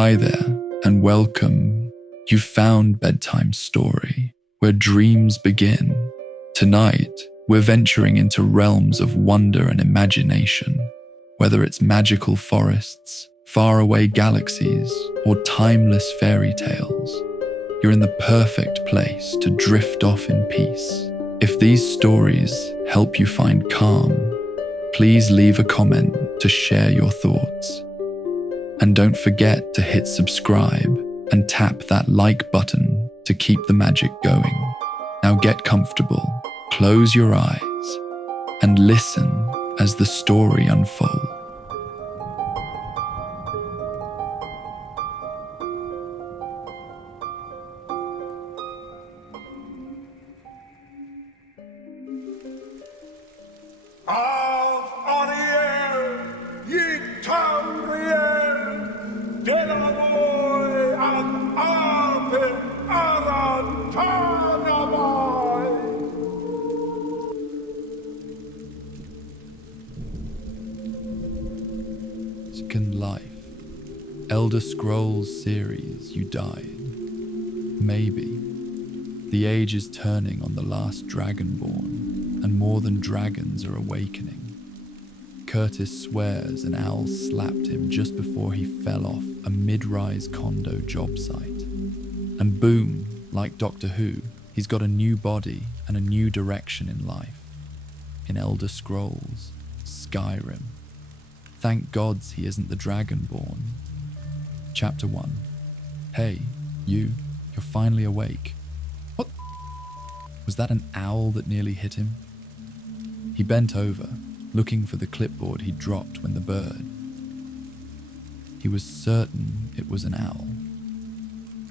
Hi there, and welcome. You've found Bedtime Story, where dreams begin. Tonight, we're venturing into realms of wonder and imagination. Whether it's magical forests, faraway galaxies, or timeless fairy tales, you're in the perfect place to drift off in peace. If these stories help you find calm, please leave a comment to share your thoughts. And don't forget to hit subscribe and tap that like button to keep the magic going. Now get comfortable, close your eyes, and listen as the story unfolds. Second Life, Elderscrolls series, you died. Maybe. The age is turning on the Last Dragonborn, and more than dragons are awakening. Curtis swears an owl slapped him just before he fell off a mid-rise condo job site. And boom, like Doctor Who, he's got a new body and a new direction in life. In Elderscrolls, Skyrim. Thank gods he isn't the Dragonborn. Chapter 1. Hey, you're finally awake. What? Was that an owl that nearly hit him? He bent over, looking for the clipboard he'd dropped when the bird. He was certain it was an owl.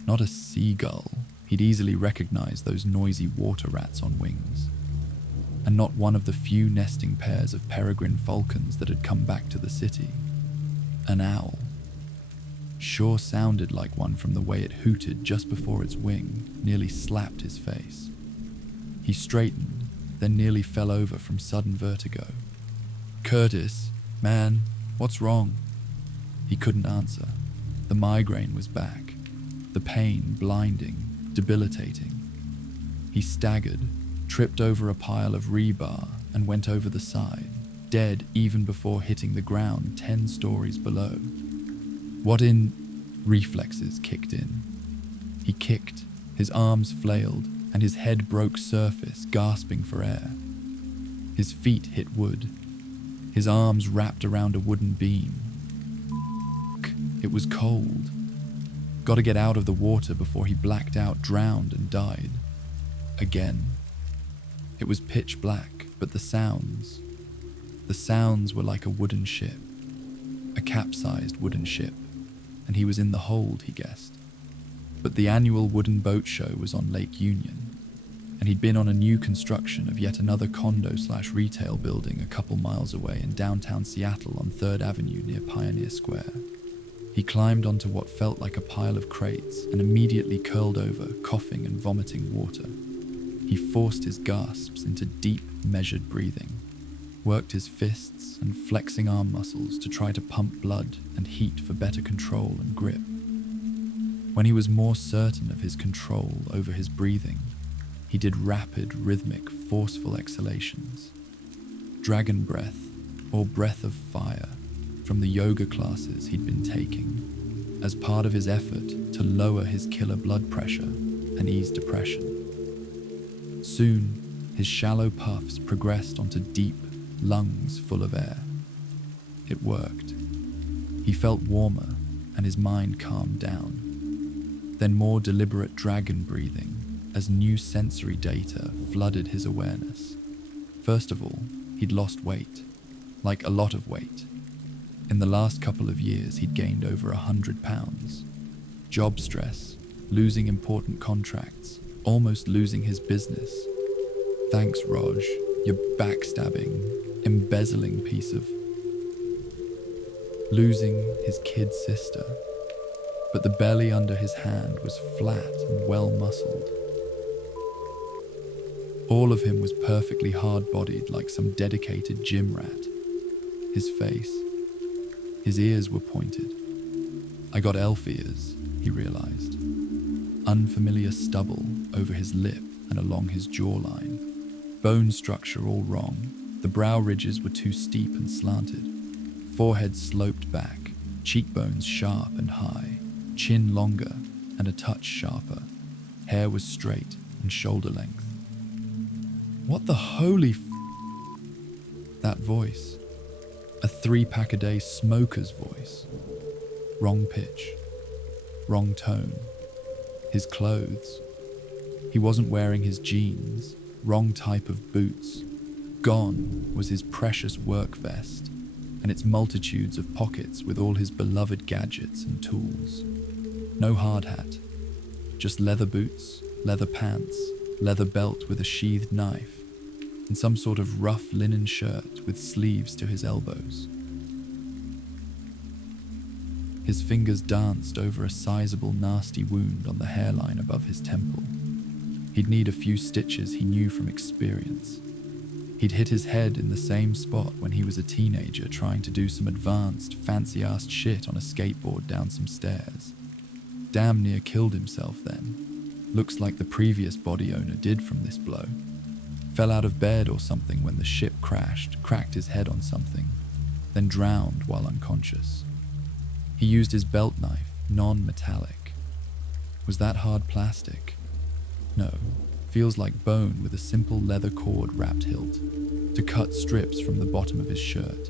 Not a seagull. He'd easily recognize those noisy water rats on wings. And not one of the few nesting pairs of peregrine falcons that had come back to the city. An owl. Sure sounded like one from the way it hooted just before its wing nearly slapped his face. He straightened, then nearly fell over from sudden vertigo. Curtis, man, what's wrong? He couldn't answer. The migraine was back. The pain blinding, debilitating. He staggered, tripped over a pile of rebar and went over the side, dead even before hitting the ground 10 stories below. Reflexes kicked in. He kicked, his arms flailed, and his head broke surface, gasping for air. His feet hit wood. His arms wrapped around a wooden beam. It was cold. Got to get out of the water before he blacked out, drowned, and died. Again. It was pitch black, but the sounds were like a wooden ship. A capsized wooden ship, and he was in the hold, he guessed. But the annual wooden boat show was on Lake Union, and he'd been on a new construction of yet another condo/retail building a couple miles away in downtown Seattle on 3rd Avenue near Pioneer Square. He climbed onto what felt like a pile of crates and immediately curled over, coughing and vomiting water. He forced his gasps into deep, measured breathing, worked his fists and flexing arm muscles to try to pump blood and heat for better control and grip. When he was more certain of his control over his breathing, he did rapid, rhythmic, forceful exhalations. Dragon breath, or breath of fire, from the yoga classes he'd been taking, as part of his effort to lower his killer blood pressure and ease depression. Soon, his shallow puffs progressed onto deep lungs full of air. It worked. He felt warmer, and his mind calmed down. Then more deliberate dragon breathing, as new sensory data flooded his awareness. First of all, he'd lost weight, like a lot of weight. In the last couple of years, he'd gained over 100 pounds. Job stress, losing important contracts, almost losing his business. Thanks, Raj, you backstabbing, embezzling piece of... Losing his kid sister. But the belly under his hand was flat and well-muscled. All of him was perfectly hard-bodied like some dedicated gym rat. His face, his ears were pointed. I got elf ears, he realized. Unfamiliar stubble over his lip and along his jawline. Bone structure all wrong. The brow ridges were too steep and slanted. Forehead sloped back, cheekbones sharp and high, chin longer and a touch sharper. Hair was straight and shoulder length. What the holy f... That voice. A 3-pack-a-day smoker's voice. Wrong pitch. Wrong tone. His clothes. He wasn't wearing his jeans. Wrong type of boots. Gone was his precious work vest and its multitudes of pockets with all his beloved gadgets and tools. No hard hat. Just leather boots, leather pants, leather belt with a sheathed knife, and some sort of rough linen shirt with sleeves to his elbows. His fingers danced over a sizable nasty wound on the hairline above his temple. He'd need a few stitches, he knew from experience. He'd hit his head in the same spot when he was a teenager trying to do some advanced, fancy-assed shit on a skateboard down some stairs. Damn near killed himself then. Looks like the previous body owner did from this blow. Fell out of bed or something when the ship crashed, cracked his head on something, then drowned while unconscious. He used his belt knife, non-metallic. Was that hard plastic? No, feels like bone with a simple leather cord wrapped hilt, to cut strips from the bottom of his shirt.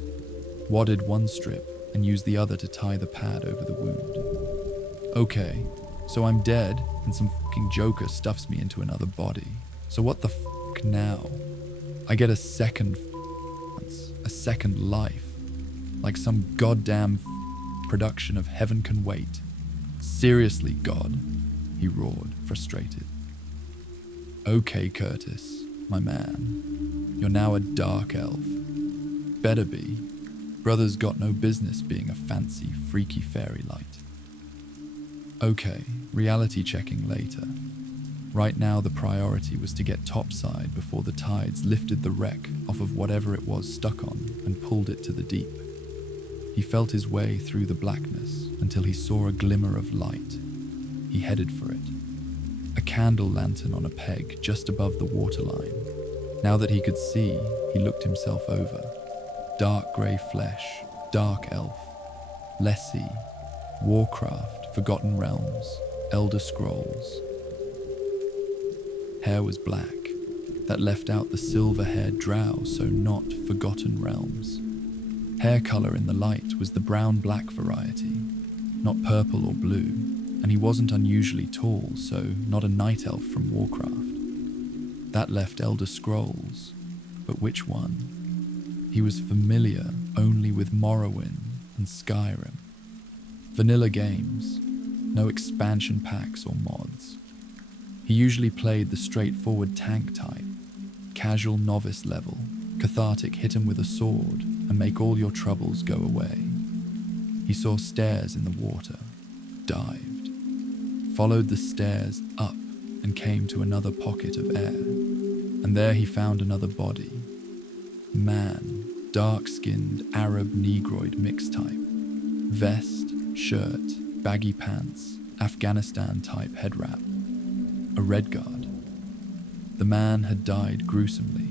Wadded one strip and used the other to tie the pad over the wound. Okay, so I'm dead and some fucking joker stuffs me into another body. So what the fuck now? I get a second a second life. Like some goddamn production of Heaven Can Wait. Seriously, God, he roared, frustrated. Okay, Curtis, my man. You're now a dark elf. Better be. Brother's got no business being a fancy, freaky fairy light. Okay, reality checking later. Right now the priority was to get topside before the tides lifted the wreck off of whatever it was stuck on and pulled it to the deep. He felt his way through the blackness until he saw a glimmer of light. He headed for it. A candle lantern on a peg just above the waterline. Now that he could see, he looked himself over. Dark grey flesh, dark elf, lessee, Warcraft, Forgotten Realms, Elderscrolls. Hair was black. That left out the silver-haired drow, so not Forgotten Realms. Hair colour in the light was the brown-black variety, not purple or blue, and he wasn't unusually tall, so not a night elf from Warcraft. That left Elderscrolls, but which one? He was familiar only with Morrowind and Skyrim. Vanilla games, no expansion packs or mods. He usually played the straightforward tank type, casual novice level, cathartic hit him with a sword and make all your troubles go away. He saw stairs in the water, dived, followed the stairs up and came to another pocket of air. And there he found another body. Man, dark-skinned Arab Negroid mix type. Vest, shirt, baggy pants, Afghanistan-type head wrap. A red guard. The man had died gruesomely.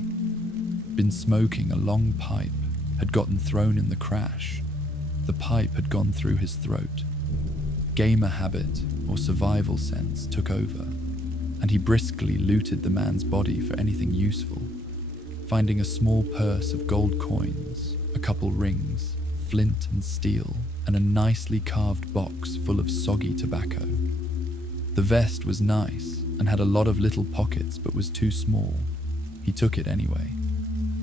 Been smoking a long pipe, had gotten thrown in the crash. The pipe had gone through his throat. Gamer habit or survival sense took over, and he briskly looted the man's body for anything useful, finding a small purse of gold coins, a couple rings, flint and steel, and a nicely carved box full of soggy tobacco. The vest was nice and had a lot of little pockets but was too small. He took it anyway.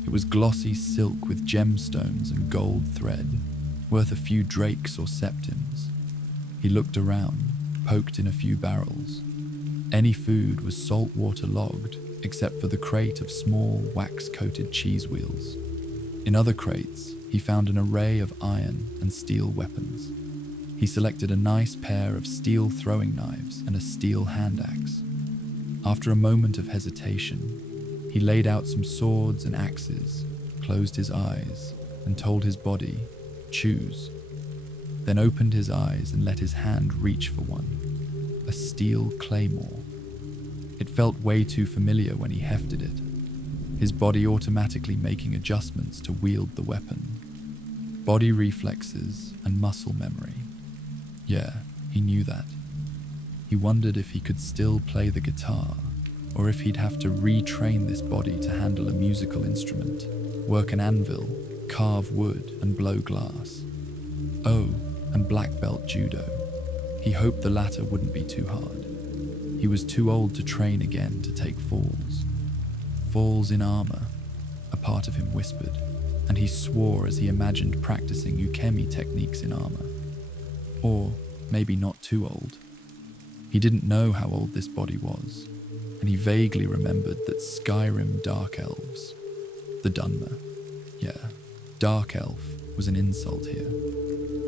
It was glossy silk with gemstones and gold thread, worth a few drakes or septims. He looked around, poked in a few barrels. Any food was saltwater logged, except for the crate of small, wax-coated cheese wheels. In other crates, he found an array of iron and steel weapons. He selected a nice pair of steel throwing knives and a steel hand axe. After a moment of hesitation, he laid out some swords and axes, closed his eyes, and told his body, "Choose." then opened his eyes and let his hand reach for one. A steel claymore. It felt way too familiar when he hefted it, his body automatically making adjustments to wield the weapon. Body reflexes and muscle memory. Yeah, he knew that. He wondered if he could still play the guitar, or if he'd have to retrain this body to handle a musical instrument, work an anvil, carve wood, and blow glass. Oh, and black belt judo. He hoped the latter wouldn't be too hard. He was too old to train again to take falls. Falls in armor, a part of him whispered, and he swore as he imagined practicing ukemi techniques in armor. Or maybe not too old. He didn't know how old this body was, and he vaguely remembered that Skyrim dark elves, the Dunmer, yeah, dark elf was an insult here,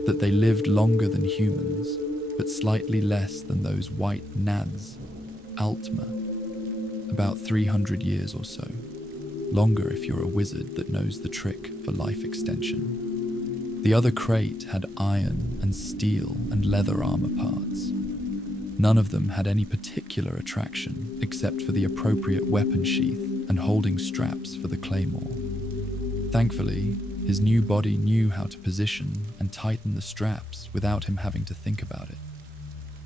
that they lived longer than humans, but slightly less than those white nads, Altmer, about 300 years or so, longer if you're a wizard that knows the trick for life extension. The other crate had iron and steel and leather armor parts. None of them had any particular attraction except for the appropriate weapon sheath and holding straps for the claymore. Thankfully, his new body knew how to position and tighten the straps without him having to think about it.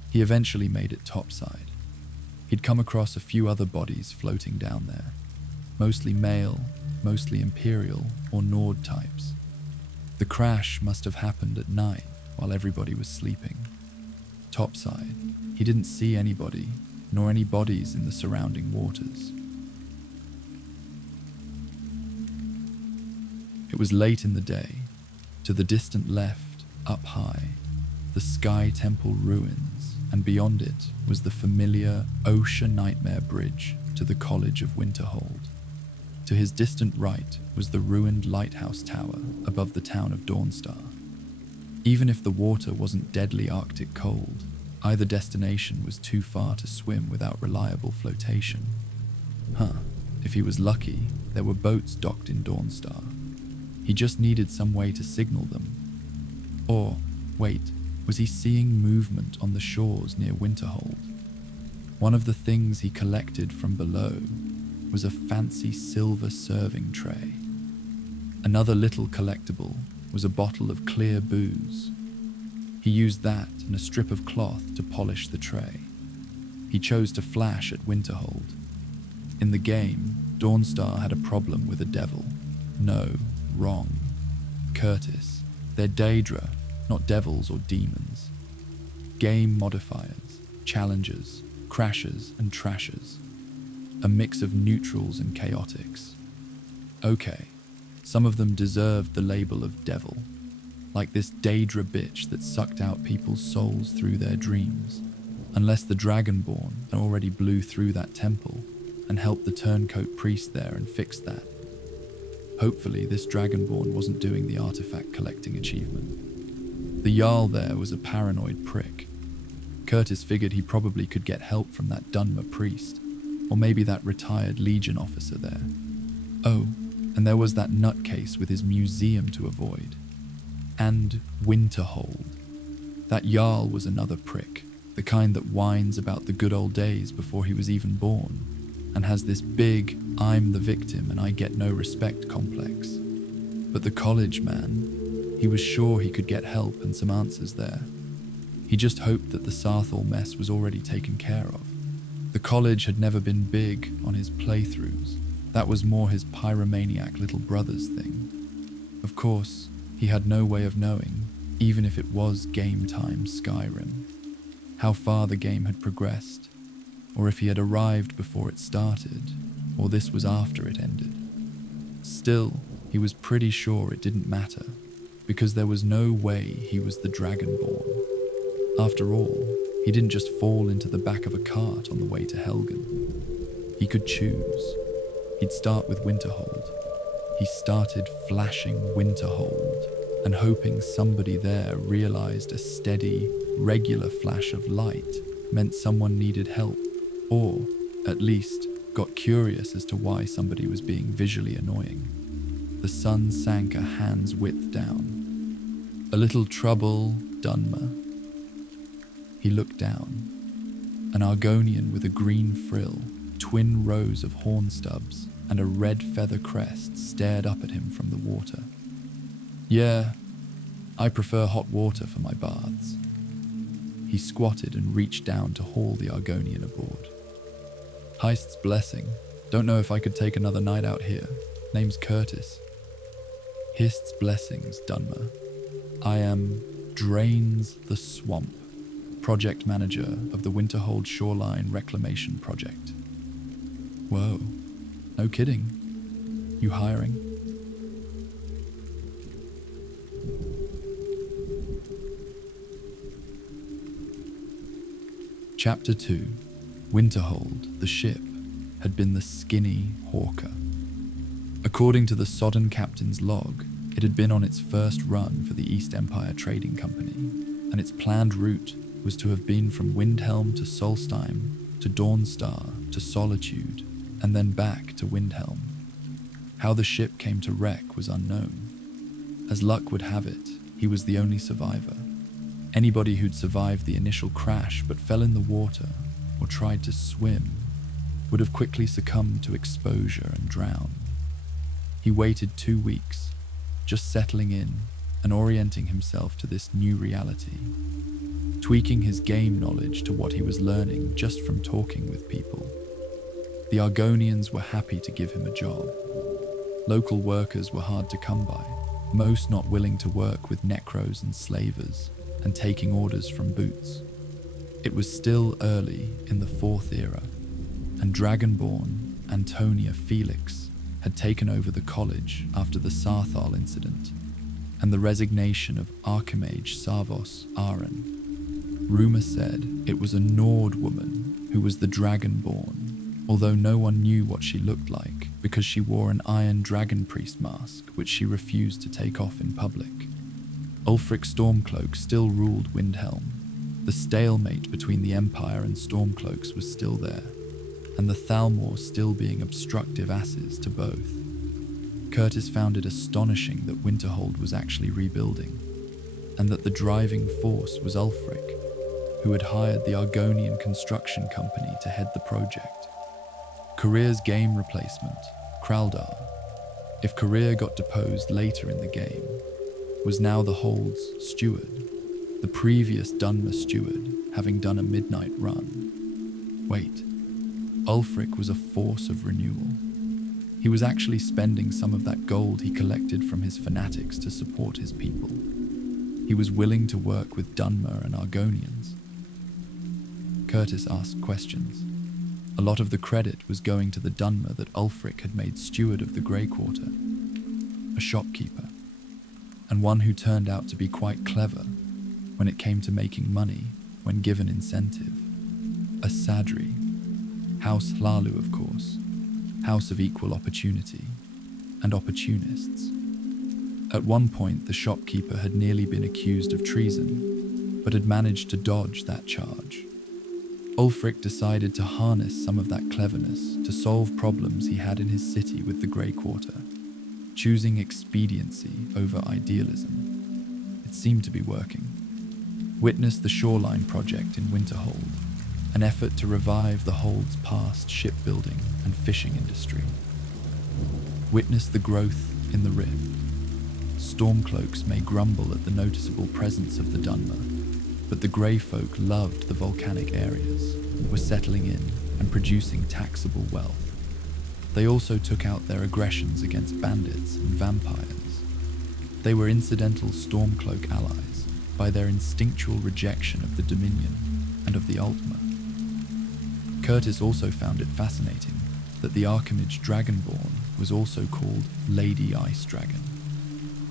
He eventually made it topside. He'd come across a few other bodies floating down there, mostly male, mostly Imperial or Nord types. The crash must have happened at night while everybody was sleeping. Topside, he didn't see anybody, nor any bodies in the surrounding waters. It was late in the day. To the distant left, up high, the Sky Temple ruins, and beyond it was the familiar Osha Nightmare Bridge to the College of Winterhold. To his distant right was the ruined lighthouse tower above the town of Dawnstar. Even if the water wasn't deadly Arctic cold, either destination was too far to swim without reliable flotation. If he was lucky, there were boats docked in Dawnstar. He just needed some way to signal them. Or, wait, was he seeing movement on the shores near Winterhold? One of the things he collected from below was a fancy silver serving tray. Another little collectible was a bottle of clear booze. He used that and a strip of cloth to polish the tray. He chose to flash at Winterhold. In the game, Dawnstar had a problem with a devil. No, wrong. Curtis. They're Daedra, not devils or demons. Game modifiers, challengers, crashers and trashers. A mix of neutrals and chaotics. Okay, some of them deserved the label of devil, like this Daedra bitch that sucked out people's souls through their dreams, unless the Dragonborn already blew through that temple and helped the turncoat priest there and fix that. Hopefully this Dragonborn wasn't doing the artifact collecting achievement. The Jarl there was a paranoid prick. Curtis figured he probably could get help from that Dunmer priest, or maybe that retired Legion officer there. Oh, and there was that nutcase with his museum to avoid. And Winterhold. That Jarl was another prick, the kind that whines about the good old days before he was even born, and has this big, I'm the victim and I get no respect complex. But the college man, he was sure he could get help and some answers there. He just hoped that the Sarthal mess was already taken care of. The college had never been big on his playthroughs. That was more his pyromaniac little brother's thing. Of course, he had no way of knowing, even if it was game time Skyrim, how far the game had progressed, or if he had arrived before it started, or this was after it ended. Still, he was pretty sure it didn't matter, because there was no way he was the Dragonborn. After all, he didn't just fall into the back of a cart on the way to Helgen. He could choose. He'd start with Winterhold. He started flashing Winterhold and hoping somebody there realized a steady, regular flash of light meant someone needed help, or, at least, got curious as to why somebody was being visually annoying. The sun sank a hand's width down. A little trouble, Dunmer. He looked down. An Argonian with a green frill, twin rows of horn stubs, and a red feather crest stared up at him from the water. "Yeah, I prefer hot water for my baths." He squatted and reached down to haul the Argonian aboard. "Heist's blessing. Don't know if I could take another night out here. Name's Curtis." "Hist's blessings, Dunmer. I am Drains the Swamp, project manager of the Winterhold Shoreline Reclamation Project." "Whoa, no kidding. You hiring?" Chapter 2. Winterhold, the ship, had been the skinny Hawker. According to the sodden captain's log, it had been on its first run for the East Empire Trading Company, and its planned route was to have been from Windhelm to Solstheim, to Dawnstar, to Solitude, and then back to Windhelm. How the ship came to wreck was unknown. As luck would have it, he was the only survivor. Anybody who'd survived the initial crash but fell in the water or tried to swim would have quickly succumbed to exposure and drowned. He waited 2 weeks, just settling in and orienting himself to this new reality, tweaking his game knowledge to what he was learning just from talking with people. The Argonians were happy to give him a job. Local workers were hard to come by, most not willing to work with necros and slavers and taking orders from boots. It was still early in the Fourth Era, and Dragonborn Antonia Felix had taken over the college after the Sarthal incident and the resignation of Archimage Savos Aren. Rumour said it was a Nord woman who was the Dragonborn, although no one knew what she looked like because she wore an iron dragon priest mask which she refused to take off in public. Ulfric Stormcloak still ruled Windhelm. The stalemate between the Empire and Stormcloaks was still there, and the Thalmor still being obstructive asses to both. Curtis found it astonishing that Winterhold was actually rebuilding, and that the driving force was Ulfric, who had hired the Argonian construction company to head the project. Career's game replacement, Kraldar, if Career got deposed later in the game, was now the Hold's steward, the previous Dunmer steward having done a midnight run. Wait, Ulfric was a force of renewal. He was actually spending some of that gold he collected from his fanatics to support his people. He was willing to work with Dunmer and Argonians. Curtis asked questions. A lot of the credit was going to the Dunmer that Ulfric had made steward of the Grey Quarter, a shopkeeper, and one who turned out to be quite clever when it came to making money when given incentive. A Sadri, House Hlalu of course, House of Equal Opportunity, and opportunists. At one point the shopkeeper had nearly been accused of treason, but had managed to dodge that charge. Ulfric decided to harness some of that cleverness to solve problems he had in his city with the Grey Quarter, choosing expediency over idealism. It seemed to be working. Witness the Shoreline Project in Winterhold, an effort to revive the Hold's past shipbuilding and fishing industry. Witness the growth in the Rift. Stormcloaks may grumble at the noticeable presence of the Dunmer, but the Grey folk loved the volcanic areas, were settling in and producing taxable wealth. They also took out their aggressions against bandits and vampires. They were incidental Stormcloak allies by their instinctual rejection of the Dominion and of the Altmer. Curtis also found it fascinating that the Archimage Dragonborn was also called Lady Ice Dragon.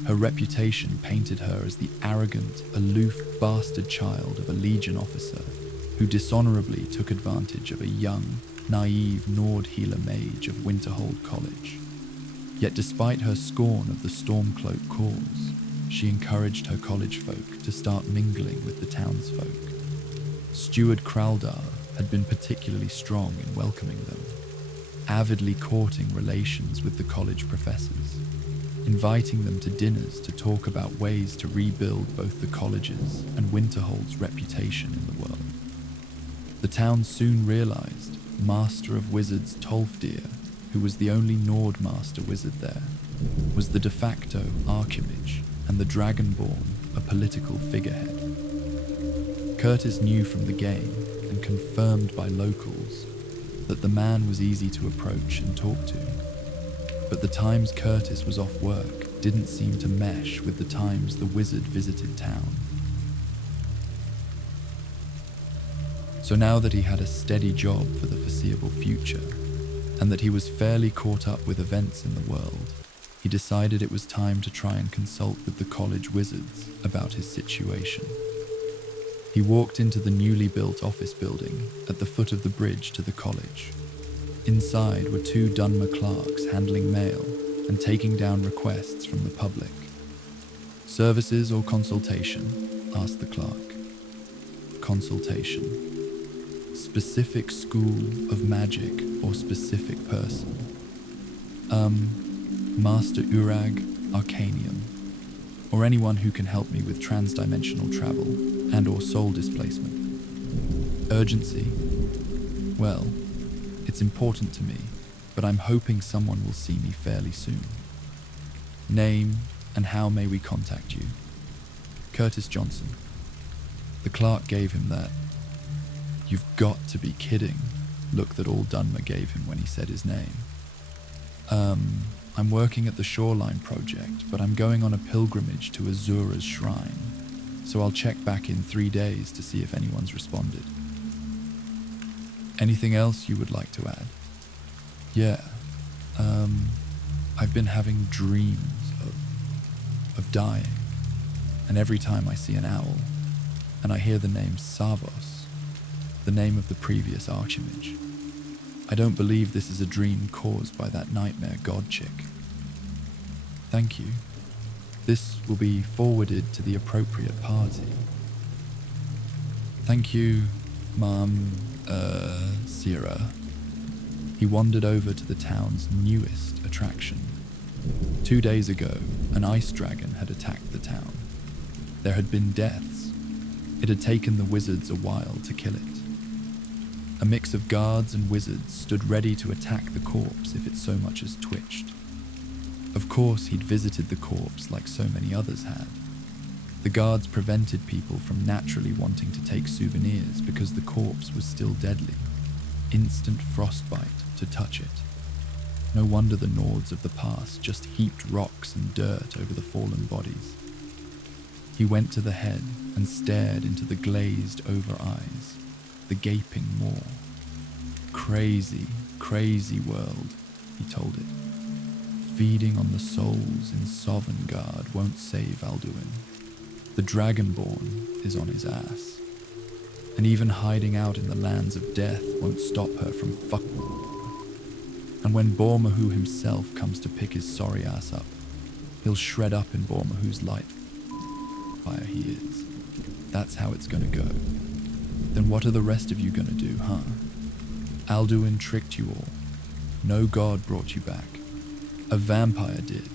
Her reputation painted her as the arrogant, aloof bastard child of a Legion officer who dishonorably took advantage of a young, naive Nord healer mage of Winterhold College. Yet despite her scorn of the Stormcloak cause, she encouraged her college folk to start mingling with the townsfolk. Steward Kraldar had been particularly strong in welcoming them, avidly courting relations with the college professors. inviting them to dinners to talk about ways to rebuild both the college's and Winterhold's reputation in the world. The town soon realized Master of Wizards Tolfdir, who was the only Nord Master Wizard there, was the de facto Archimage and the Dragonborn a political figurehead. Curtis knew from the game, and confirmed by locals, that the man was easy to approach and talk to. But the times Curtis was off work didn't seem to mesh with the times the wizard visited town. So now that he had a steady job for the foreseeable future, and that he was fairly caught up with events in the world, he decided it was time to try and consult with the college wizards about his situation. He walked into the newly built office building at the foot of the bridge to the college. Inside were 2 Dunmer clerks handling mail and taking down requests from the public. "Services or consultation?" asked the clerk. "Consultation. Specific school of magic or specific person?" Master Urag Arcanium, or anyone who can help me with transdimensional travel and or soul displacement. Urgency? Well, it's important to me, but I'm hoping someone will see me fairly soon. Name and how may we contact you? Curtis Johnson. The clerk gave him that "you've got to be kidding" look that all Dunmer gave him when he said his name. I'm working at the Shoreline Project, but I'm going on a pilgrimage to Azura's shrine, so I'll check back in 3 days to see if anyone's responded. Anything else you would like to add? Yeah, I've been having dreams of dying, and every time I see an owl, and I hear the name Savos, the name of the previous Archimage, I don't believe this is a dream caused by that nightmare god chick. Thank you. This will be forwarded to the appropriate party. Thank you, Sierra. He wandered over to the town's newest attraction. 2 days ago, an ice dragon had attacked the town. There had been deaths. It had taken the wizards a while to kill it. A mix of guards and wizards stood ready to attack the corpse if it so much as twitched. Of course, he'd visited the corpse like so many others had. The guards prevented people from naturally wanting to take souvenirs because the corpse was still deadly. Instant frostbite to touch it. No wonder the Nords of the past just heaped rocks and dirt over the fallen bodies. He went to the head and stared into the glazed over eyes, the gaping maw. Crazy, crazy world, he told it. Feeding on the souls in Sovngarde won't save Alduin. The Dragonborn is on his ass. And even hiding out in the lands of death won't stop her from fucking. And when Bormahu himself comes to pick his sorry ass up, he'll shred up in Bormahu's light fire he is. That's how it's gonna go. Then what are the rest of you gonna do, huh? Alduin tricked you all. No god brought you back. A vampire did.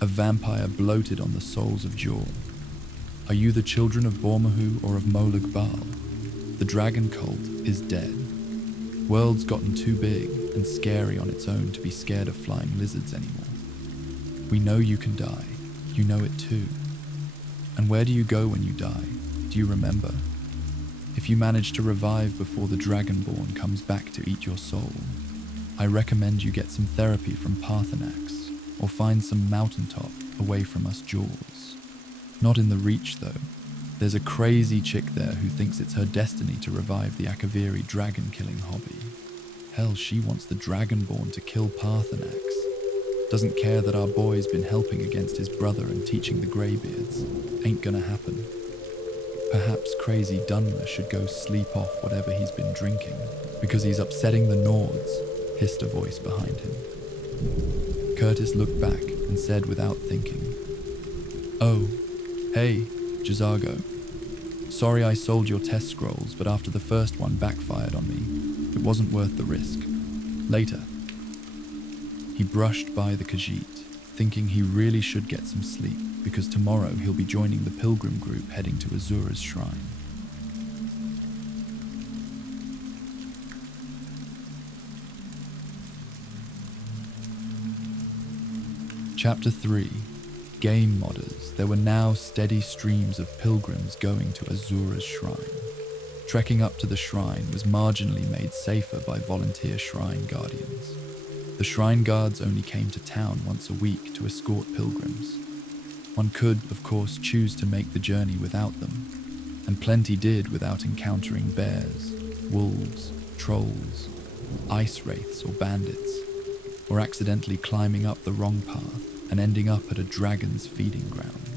A vampire bloated on the souls of Jor. Are you the children of Bormahu or of Molag Bal? The dragon cult is dead. World's gotten too big and scary on its own to be scared of flying lizards anymore. We know you can die. You know it too. And where do you go when you die? Do you remember? If you manage to revive before the Dragonborn comes back to eat your soul, I recommend you get some therapy from Parthenax, or find some mountaintop away from us Jaws. Not in the Reach, though. There's a crazy chick there who thinks it's her destiny to revive the Akaviri dragon-killing hobby. Hell, she wants the Dragonborn to kill Parthenax. Doesn't care that our boy's been helping against his brother and teaching the Greybeards. Ain't gonna happen. Perhaps crazy Dunmer should go sleep off whatever he's been drinking, because he's upsetting the Nords, hissed a voice behind him. Curtis looked back and said without thinking, "Oh, hey, Jazago. Sorry I sold your test scrolls, but after the first one backfired on me, it wasn't worth the risk. Later." He brushed by the Khajiit, thinking he really should get some sleep because tomorrow he'll be joining the pilgrim group heading to Azura's shrine. Chapter 3. Game modders. There were now steady streams of pilgrims going to Azura's shrine. Trekking up to the shrine was marginally made safer by volunteer shrine guardians. The shrine guards only came to town once a week to escort pilgrims. One could, of course, choose to make the journey without them, and plenty did without encountering bears, wolves, trolls, ice wraiths or bandits, or accidentally climbing up the wrong path and ending up at a dragon's feeding ground.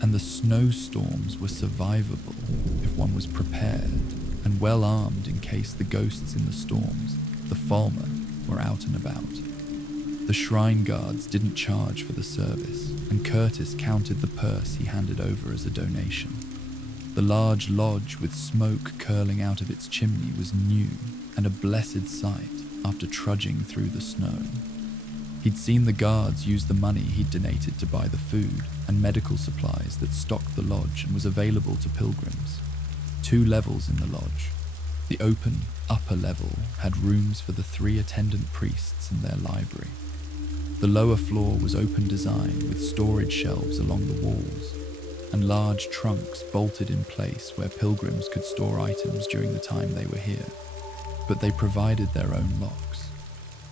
And the snowstorms were survivable if one was prepared and well armed in case the ghosts in the storms, the Falmer, were out and about. The shrine guards didn't charge for the service, and Curtis counted the purse he handed over as a donation. The large lodge with smoke curling out of its chimney was new and a blessed sight after trudging through the snow. He'd seen the guards use the money he'd donated to buy the food and medical supplies that stocked the lodge and was available to pilgrims. 2 levels in the lodge. The open, upper level had rooms for the 3 attendant priests and their library. The lower floor was open design with storage shelves along the walls and large trunks bolted in place where pilgrims could store items during the time they were here. But they provided their own locks.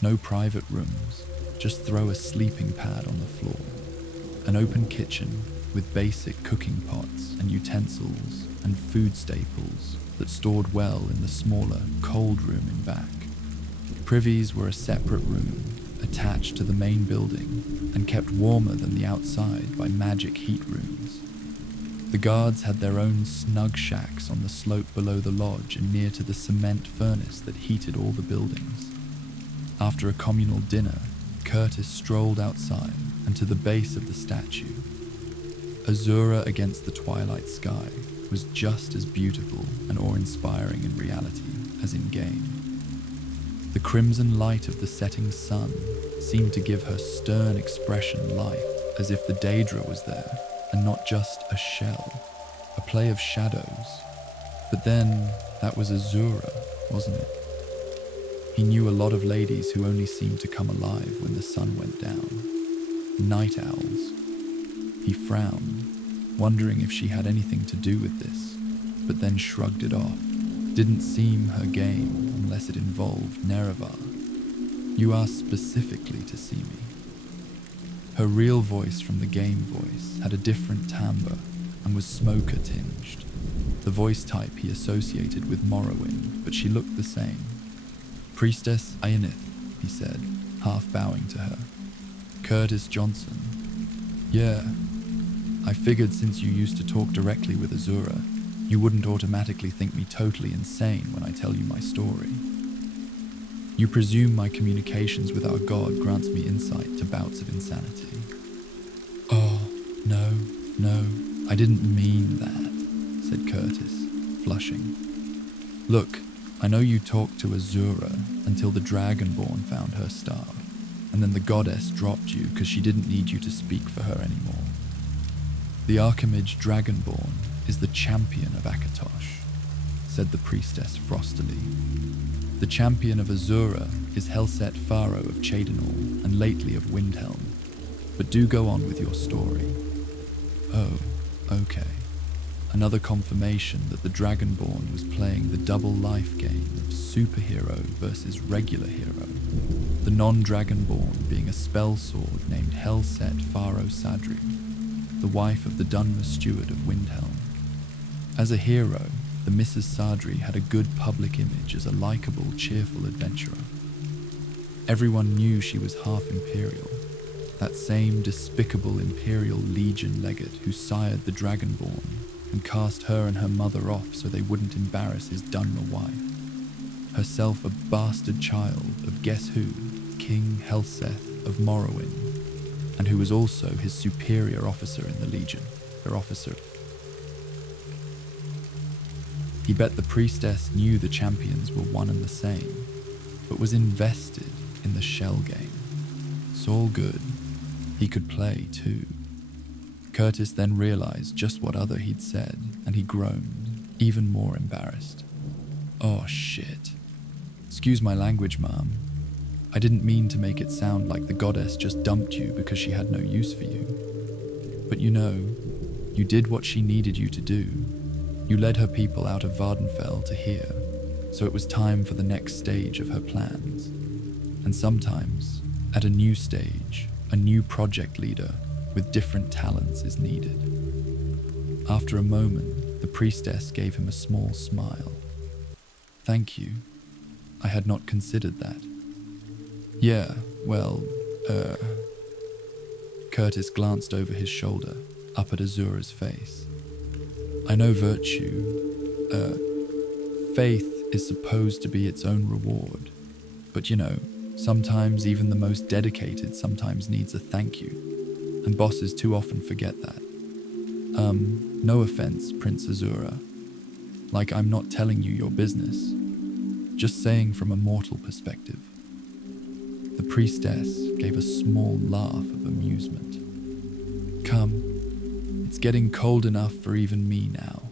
No private rooms, just throw a sleeping pad on the floor. An open kitchen with basic cooking pots and utensils and food staples that stored well in the smaller, cold room in back. Privies were a separate room attached to the main building and kept warmer than the outside by magic heat rooms. The guards had their own snug shacks on the slope below the lodge and near to the cement furnace that heated all the buildings. After a communal dinner, Curtis strolled outside and to the base of the statue. Azura against the twilight sky was just as beautiful and awe-inspiring in reality as in game. The crimson light of the setting sun seemed to give her stern expression life, as if the Daedra was there and not just a shell, a play of shadows. But then, that was Azura, wasn't it? He knew a lot of ladies who only seemed to come alive when the sun went down. Night owls. He frowned, wondering if she had anything to do with this, but then shrugged it off. Didn't seem her game unless it involved Nerevar. You asked specifically to see me. Her real voice from the game voice had a different timbre and was smoker-tinged, the voice type he associated with Morrowind, but she looked the same. Priestess Aenith, he said, half bowing to her. Curtis Johnson. Yeah, I figured since you used to talk directly with Azura, you wouldn't automatically think me totally insane when I tell you my story. You presume my communications with our god grants me insight to bouts of insanity. Oh, no, I didn't mean that, said Curtis, flushing. Look, I know you talked to Azura until the Dragonborn found her star, and then the goddess dropped you because she didn't need you to speak for her anymore. The Archimage Dragonborn is the champion of Akatosh, said the priestess frostily. The champion of Azura is Helset Pharo of Chedanor and lately of Windhelm. But do go on with your story. Oh, okay. Another confirmation that the Dragonborn was playing the double life game of superhero versus regular hero, the non-Dragonborn being a spell sword named Helset Pharo Sadri, the wife of the Dunmer Steward of Windhelm. As a hero, the Mrs. Sadri had a good public image as a likable, cheerful adventurer. Everyone knew she was half Imperial, that same despicable Imperial Legion legate who sired the Dragonborn and cast her and her mother off so they wouldn't embarrass his Dunmer wife. Herself a bastard child of guess who, King Helseth of Morrowind, and who was also his superior officer in the Legion, their officer. He bet the priestess knew the champions were one and the same, but was invested in the shell game. It's all good. He could play too. Curtis then realized just what other he'd said, and he groaned, even more embarrassed. Oh shit. Excuse my language, ma'am. I didn't mean to make it sound like the goddess just dumped you because she had no use for you. But you know, you did what she needed you to do. You led her people out of Vardenfell to here, so it was time for the next stage of her plans. And sometimes, at a new stage, a new project leader with different talents is needed. After a moment, the priestess gave him a small smile. Thank you. I had not considered that. Yeah, well, Curtis glanced over his shoulder, up at Azura's face. I know faith is supposed to be its own reward. But you know, sometimes even the most dedicated sometimes needs a thank you. And bosses too often forget that. No offense, Prince Azura. Like I'm not telling you your business. Just saying from a mortal perspective. The priestess gave a small laugh of amusement. Come, it's getting cold enough for even me now.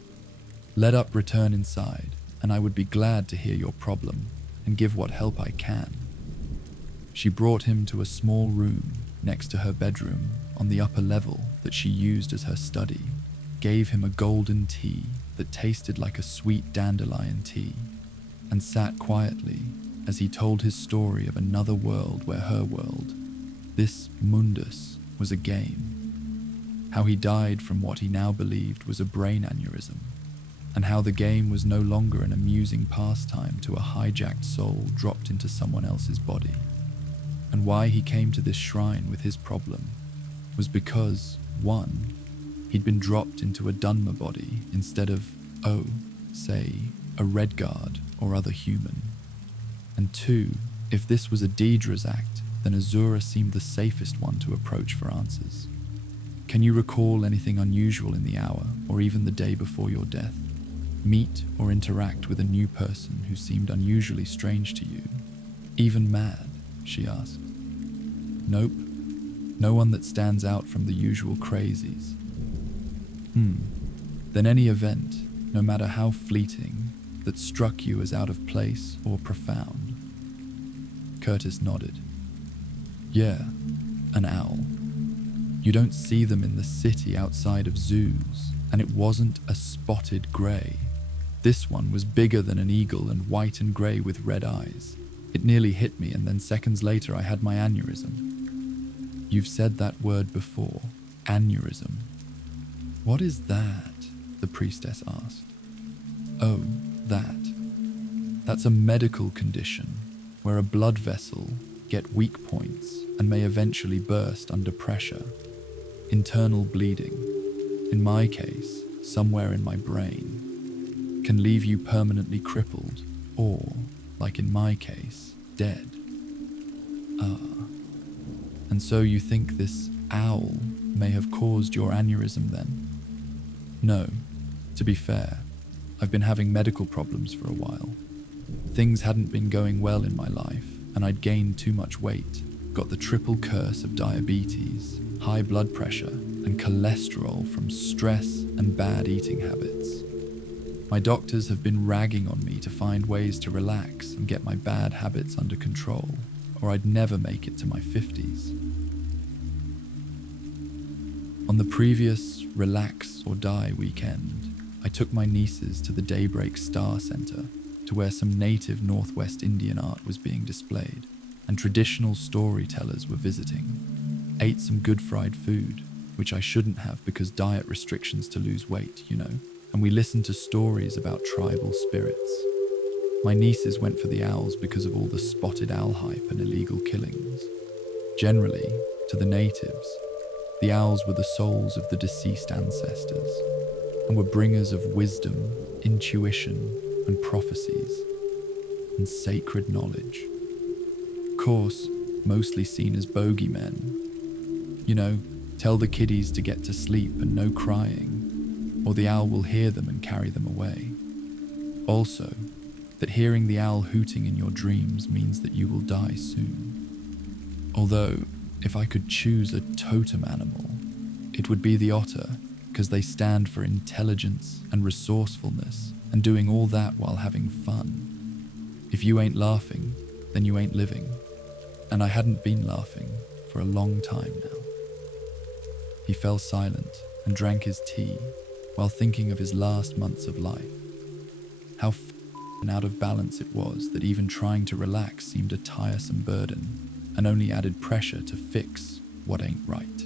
Let up return inside, and I would be glad to hear your problem and give what help I can. She brought him to a small room next to her bedroom on the upper level that she used as her study, gave him a golden tea that tasted like a sweet dandelion tea, and sat quietly as he told his story of another world where her world, this Mundus, was a game. How he died from what he now believed was a brain aneurysm, and how the game was no longer an amusing pastime to a hijacked soul dropped into someone else's body. And why he came to this shrine with his problem was because, 1, he'd been dropped into a Dunmer body instead of, say, a Redguard or other human. And 2, if this was a Deidre's act, then Azura seemed the safest one to approach for answers. Can you recall anything unusual in the hour or even the day before your death? Meet or interact with a new person who seemed unusually strange to you? Even mad? She asked. Nope. No one that stands out from the usual crazies. Then any event, no matter how fleeting, that struck you as out of place or profound? Curtis nodded. Yeah, an owl. You don't see them in the city outside of zoos, and it wasn't a spotted grey. This one was bigger than an eagle and white and grey with red eyes. It nearly hit me, and then seconds later I had my aneurysm. You've said that word before, aneurysm. What is that? The priestess asked. Oh, that. That's a medical condition where a blood vessel get weak points and may eventually burst under pressure. Internal bleeding, in my case, somewhere in my brain, can leave you permanently crippled or, like in my case, dead. And so you think this owl may have caused your aneurysm then? No, to be fair, I've been having medical problems for a while. Things hadn't been going well in my life, and I'd gained too much weight, got the triple curse of diabetes, high blood pressure, and cholesterol from stress and bad eating habits. My doctors have been ragging on me to find ways to relax and get my bad habits under control, or I'd never make it to my 50s. On the previous Relax or Die weekend, I took my nieces to the Daybreak Star Centre to where some native Northwest Indian art was being displayed, and traditional storytellers were visiting. Ate some good fried food, which I shouldn't have because diet restrictions to lose weight, you know, and we listened to stories about tribal spirits. My nieces went for the owls because of all the spotted owl hype and illegal killings. Generally, to the natives, the owls were the souls of the deceased ancestors and were bringers of wisdom, intuition, and prophecies, and sacred knowledge. Of course, mostly seen as bogeymen. You know, tell the kiddies to get to sleep and no crying, or the owl will hear them and carry them away. Also, that hearing the owl hooting in your dreams means that you will die soon. Although, If I could choose a totem animal, it would be the otter, because they stand for intelligence and resourcefulness and doing all that while having fun. If you ain't laughing, then you ain't living. And I hadn't been laughing for a long time now. He fell silent and drank his tea while thinking of his last months of life. How and out of balance it was that even trying to relax seemed a tiresome burden and only added pressure to fix what ain't right.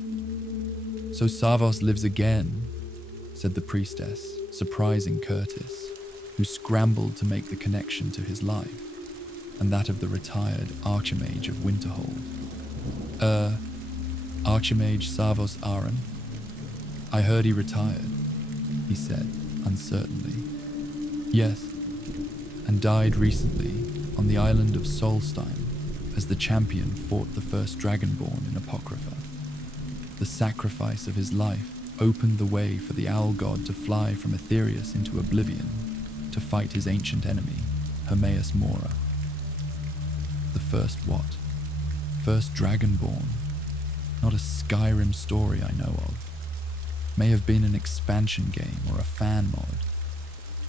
"So Savos lives again," said the priestess, surprising Curtis, who scrambled to make the connection to his life and that of the retired Archimage of Winterhold. Archimage Savos Aaron? I heard he retired," he said, uncertainly. "Yes, and died recently on the island of Solstein as the champion fought the first Dragonborn in Apocrypha. The sacrifice of his life opened the way for the owl god to fly from Aetherius into oblivion to fight his ancient enemy, Hermaeus Mora. The first what? First Dragonborn. Not a Skyrim story I know of. May have been an expansion game or a fan mod.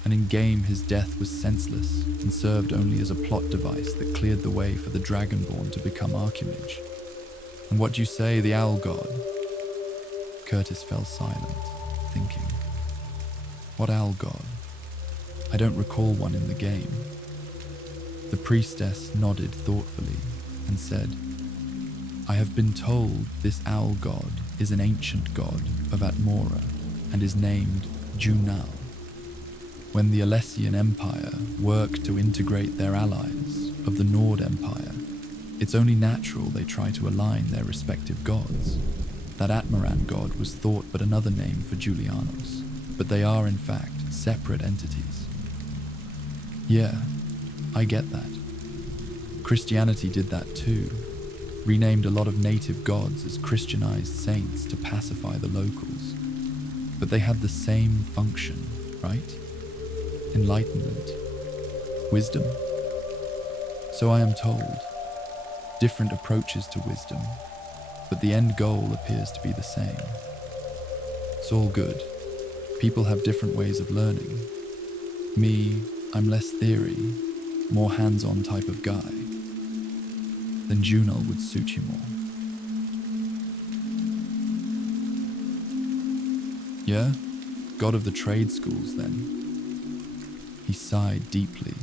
And in game his death was senseless and served only as a plot device that cleared the way for the Dragonborn to become Archimage. And what do you say, the owl god?" Curtis fell silent, thinking. What owl god? I don't recall one in the game. The priestess nodded thoughtfully and said, "I have been told this owl god is an ancient god of Atmora and is named Junal. When the Alessian Empire worked to integrate their allies of the Nord Empire, it's only natural they try to align their respective gods. That Atmaran god was thought but another name for Julianos, but they are in fact separate entities." "Yeah, I get that. Christianity did that too, renamed a lot of native gods as Christianized saints to pacify the locals. But they had the same function, right? Enlightenment, wisdom. So I am told. Different approaches to wisdom, but the end goal appears to be the same. It's all good. People have different ways of learning. Me, I'm less theory, more hands-on type of guy. Then Junal would suit you more." "Yeah? God of the trade schools, then?" He sighed deeply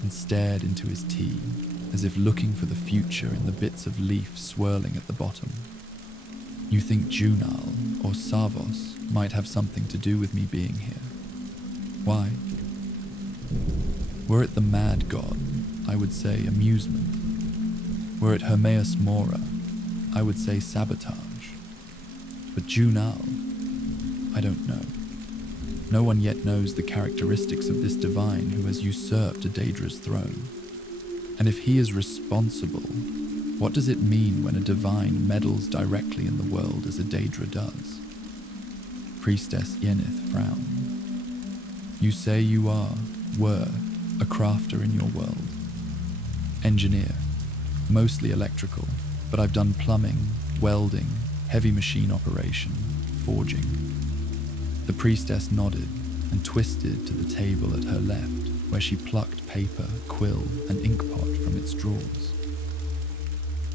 and stared into his tea, as if looking for the future in the bits of leaf swirling at the bottom. "You think Junal or Savos might have something to do with me being here? Why? Were it the mad god, I would say amusement. Were it Hermaeus Mora, I would say sabotage. But Junal, I don't know. No one yet knows the characteristics of this divine who has usurped a Daedra's throne. And if he is responsible, what does it mean when a divine meddles directly in the world as a Daedra does?" Priestess Yenith frowned. "You say you were, a crafter in your world. Engineer, mostly electrical, but I've done plumbing, welding, heavy machine operation, forging." The priestess nodded and twisted to the table at her left, where she plucked paper, quill, and inkpot from its drawers.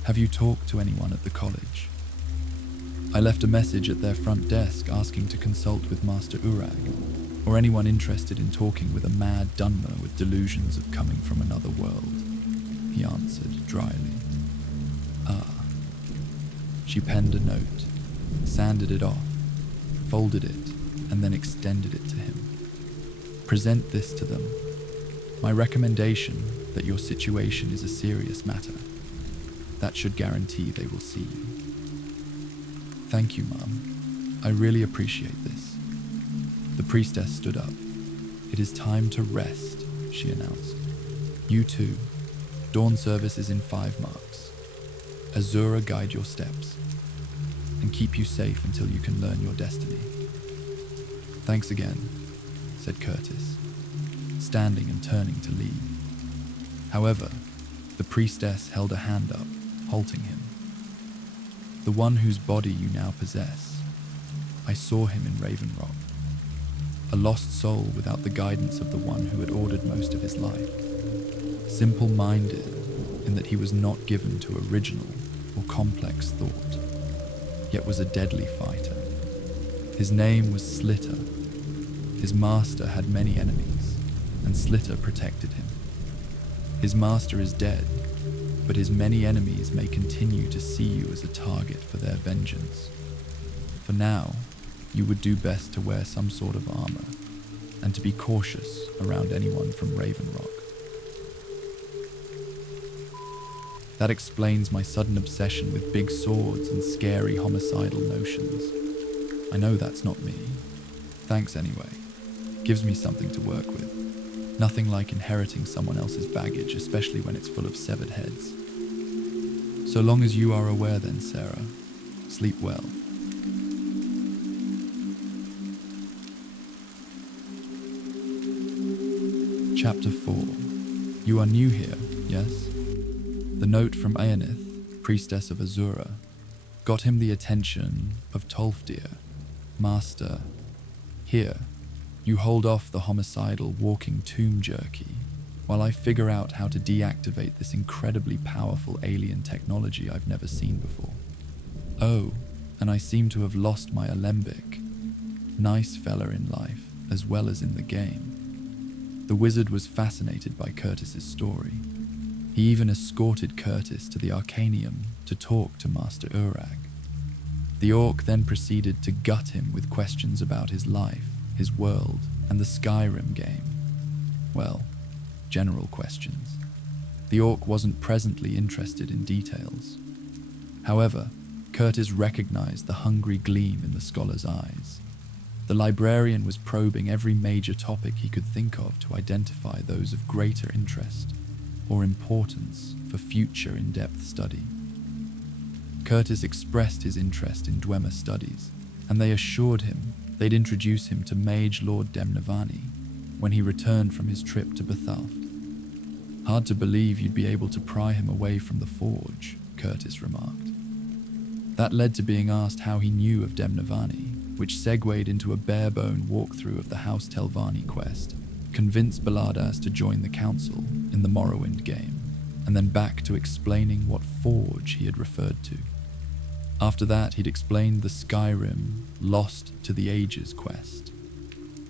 "Have you talked to anyone at the college?" "I left a message at their front desk asking to consult with Master Urag, or anyone interested in talking with a mad Dunmer with delusions of coming from another world," he answered dryly. "Ah." She penned a note, sanded it off, folded it, and then extended it to him. "Present this to them. My recommendation that your situation is a serious matter. That should guarantee they will see you." "Thank you, Mum. I really appreciate this." The priestess stood up. "It is time to rest," she announced. "You too. Dawn service is in 5 marks. Azura guide your steps, and keep you safe until you can learn your destiny." "Thanks again," said Curtis, standing and turning to leave. However, the priestess held a hand up, halting him. The one whose body you now possess. I saw him in Raven Rock. A lost soul without the guidance of the one who had ordered most of his life. Simple-minded in that he was not given to original or complex thought, yet was a deadly fighter. His name was Slitter. His master had many enemies, and Slitter protected him. His master is dead, but his many enemies may continue to see you as a target for their vengeance. For now, you would do best to wear some sort of armor, and to be cautious around anyone from Raven Rock. That explains my sudden obsession with big swords and scary homicidal notions. I know that's not me. Thanks anyway. Gives me something to work with. Nothing like inheriting someone else's baggage, especially when it's full of severed heads. So long as you are aware then, Sarah, sleep well. Chapter 4. You are new here, yes? The note from Aenith, priestess of Azura, got him the attention of Tolfdir, master. Here, you hold off the homicidal walking tomb jerky while I figure out how to deactivate this incredibly powerful alien technology I've never seen before. Oh, and I seem to have lost my alembic. Nice fella in life, as well as in the game. The wizard was fascinated by Curtis's story. He even escorted Curtis to the Arcanium to talk to Master Urag. The orc then proceeded to gut him with questions about his life, his world, and the Skyrim game. Well, general questions. The orc wasn't presently interested in details. However, Curtis recognized the hungry gleam in the scholar's eyes. The librarian was probing every major topic he could think of to identify those of greater interest or importance for future in-depth study. Curtis expressed his interest in Dwemer studies, and they assured him they'd introduce him to Mage Lord Demnavani when he returned from his trip to Bethalft. Hard to believe you'd be able to pry him away from the forge, Curtis remarked. That led to being asked how he knew of Demnavani, which segued into a bare-bone walkthrough of the House Telvanni quest, convinced Baladas to join the council in the Morrowind game, and then back to explaining what forge he had referred to. After that, he'd explained the Skyrim Lost to the Ages quest,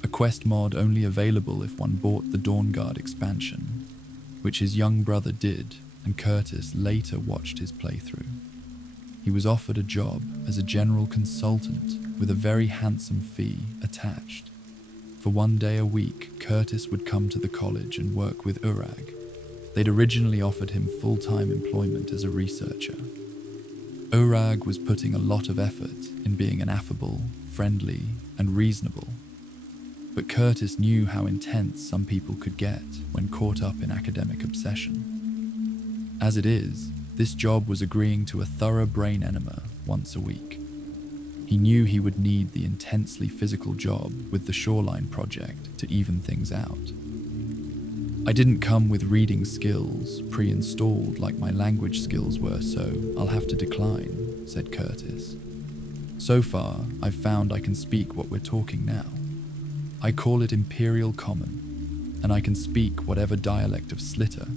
a quest mod only available if one bought the Dawnguard expansion, which his young brother did, and Curtis later watched his playthrough. He was offered a job as a general consultant with a very handsome fee attached. For 1 day a week, Curtis would come to the college and work with Urag. They'd originally offered him full-time employment as a researcher. Urag was putting a lot of effort in being an affable, friendly, and reasonable. But Curtis knew how intense some people could get when caught up in academic obsession. As it is, this job was agreeing to a thorough brain enema once a week. He knew he would need the intensely physical job with the Shoreline project to even things out. I didn't come with reading skills pre-installed like my language skills were, so I'll have to decline, said Curtis. So far, I've found I can speak what we're talking now. I call it Imperial Common, and I can speak whatever dialect of Slitter.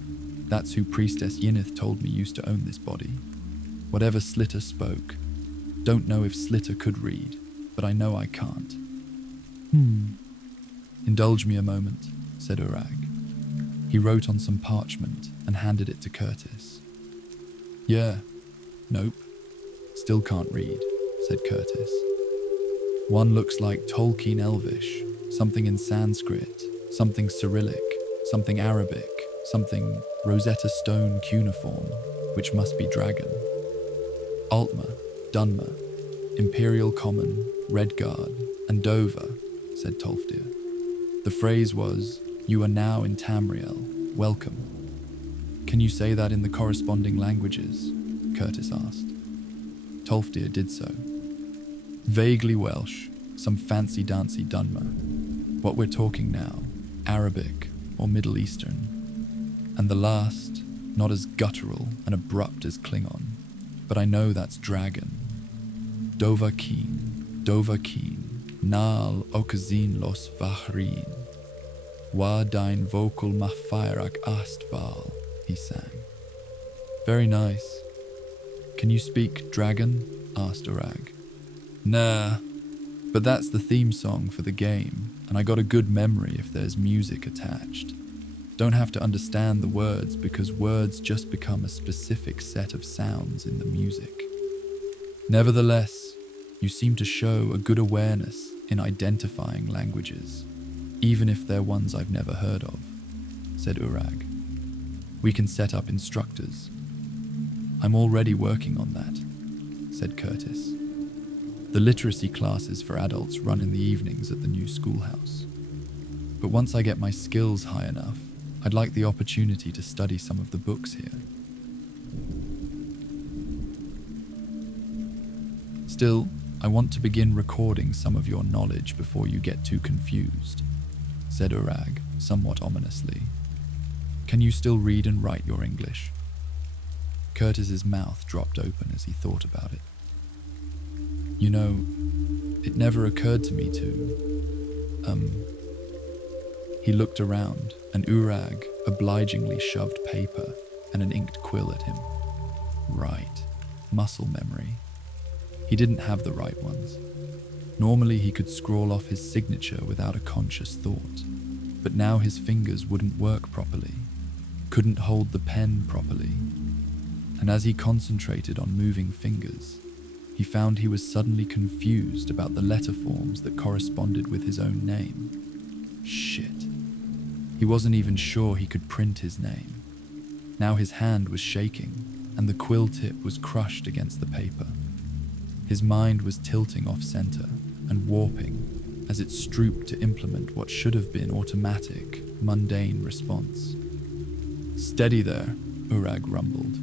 That's who Priestess Ynnith told me used to own this body. Whatever Slitter spoke. Don't know if Slitter could read, but I know I can't. Indulge me a moment, said Urag. He wrote on some parchment and handed it to Curtis. Yeah, nope, still can't read, said Curtis. One looks like Tolkien Elvish, something in Sanskrit, something Cyrillic, something Arabic, something Rosetta Stone cuneiform, which must be dragon. Altmer, Dunmer, Imperial Common, Redguard, and Dover, said Tolfdir. The phrase was, "You are now in Tamriel, welcome." Can you say that in the corresponding languages? Curtis asked. Tolfdir did so. Vaguely Welsh, some fancy-dancy Dunmer. What we're talking now, Arabic or Middle Eastern. And the last, not as guttural and abrupt as Klingon, but I know that's dragon, Dovahkiin, Dovahkiin, Naal okazin los vahrin, Wa dein vocal mafairak astval, he sang. Very nice. Can you speak dragon? Asked Urag. Nah, but that's the theme song for the game, and I got a good memory if there's music attached. Don't have to understand the words because words just become a specific set of sounds in the music. Nevertheless, you seem to show a good awareness in identifying languages, even if they're ones I've never heard of, said Urag. We can set up instructors. I'm already working on that, said Curtis. The literacy classes for adults run in the evenings at the new schoolhouse. But once I get my skills high enough, I'd like the opportunity to study some of the books here. Still, I want to begin recording some of your knowledge before you get too confused, said Urag, somewhat ominously. Can you still read and write your English? Curtis's mouth dropped open as he thought about it. You know, it never occurred to me to, He looked around, and Urag obligingly shoved paper and an inked quill at him. Right, muscle memory. He didn't have the right ones. Normally he could scrawl off his signature without a conscious thought, but now his fingers wouldn't work properly, couldn't hold the pen properly, and as he concentrated on moving fingers, he found he was suddenly confused about the letter forms that corresponded with his own name. Shit. He wasn't even sure he could print his name. Now his hand was shaking, and the quill tip was crushed against the paper. His mind was tilting off-center and warping as it stooped to implement what should have been automatic, mundane response. Steady there, Urag rumbled,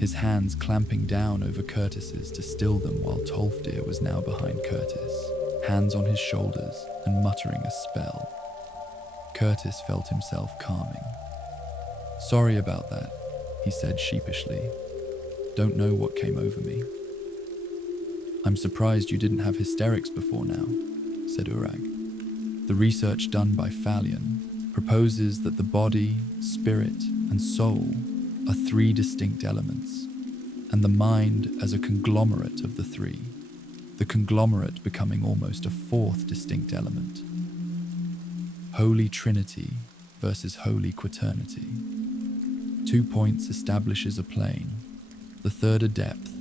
his hands clamping down over Curtis's to still them while Tolfdir was now behind Curtis, hands on his shoulders and muttering a spell. Curtis felt himself calming. Sorry about that, he said sheepishly. Don't know what came over me. I'm surprised you didn't have hysterics before now, said Urag. The research done by Fallion proposes that the body, spirit, and soul are three distinct elements, and the mind as a conglomerate of the three, the conglomerate becoming almost a fourth distinct element. Holy Trinity versus Holy Quaternity. 2 points establishes a plane, the third a depth,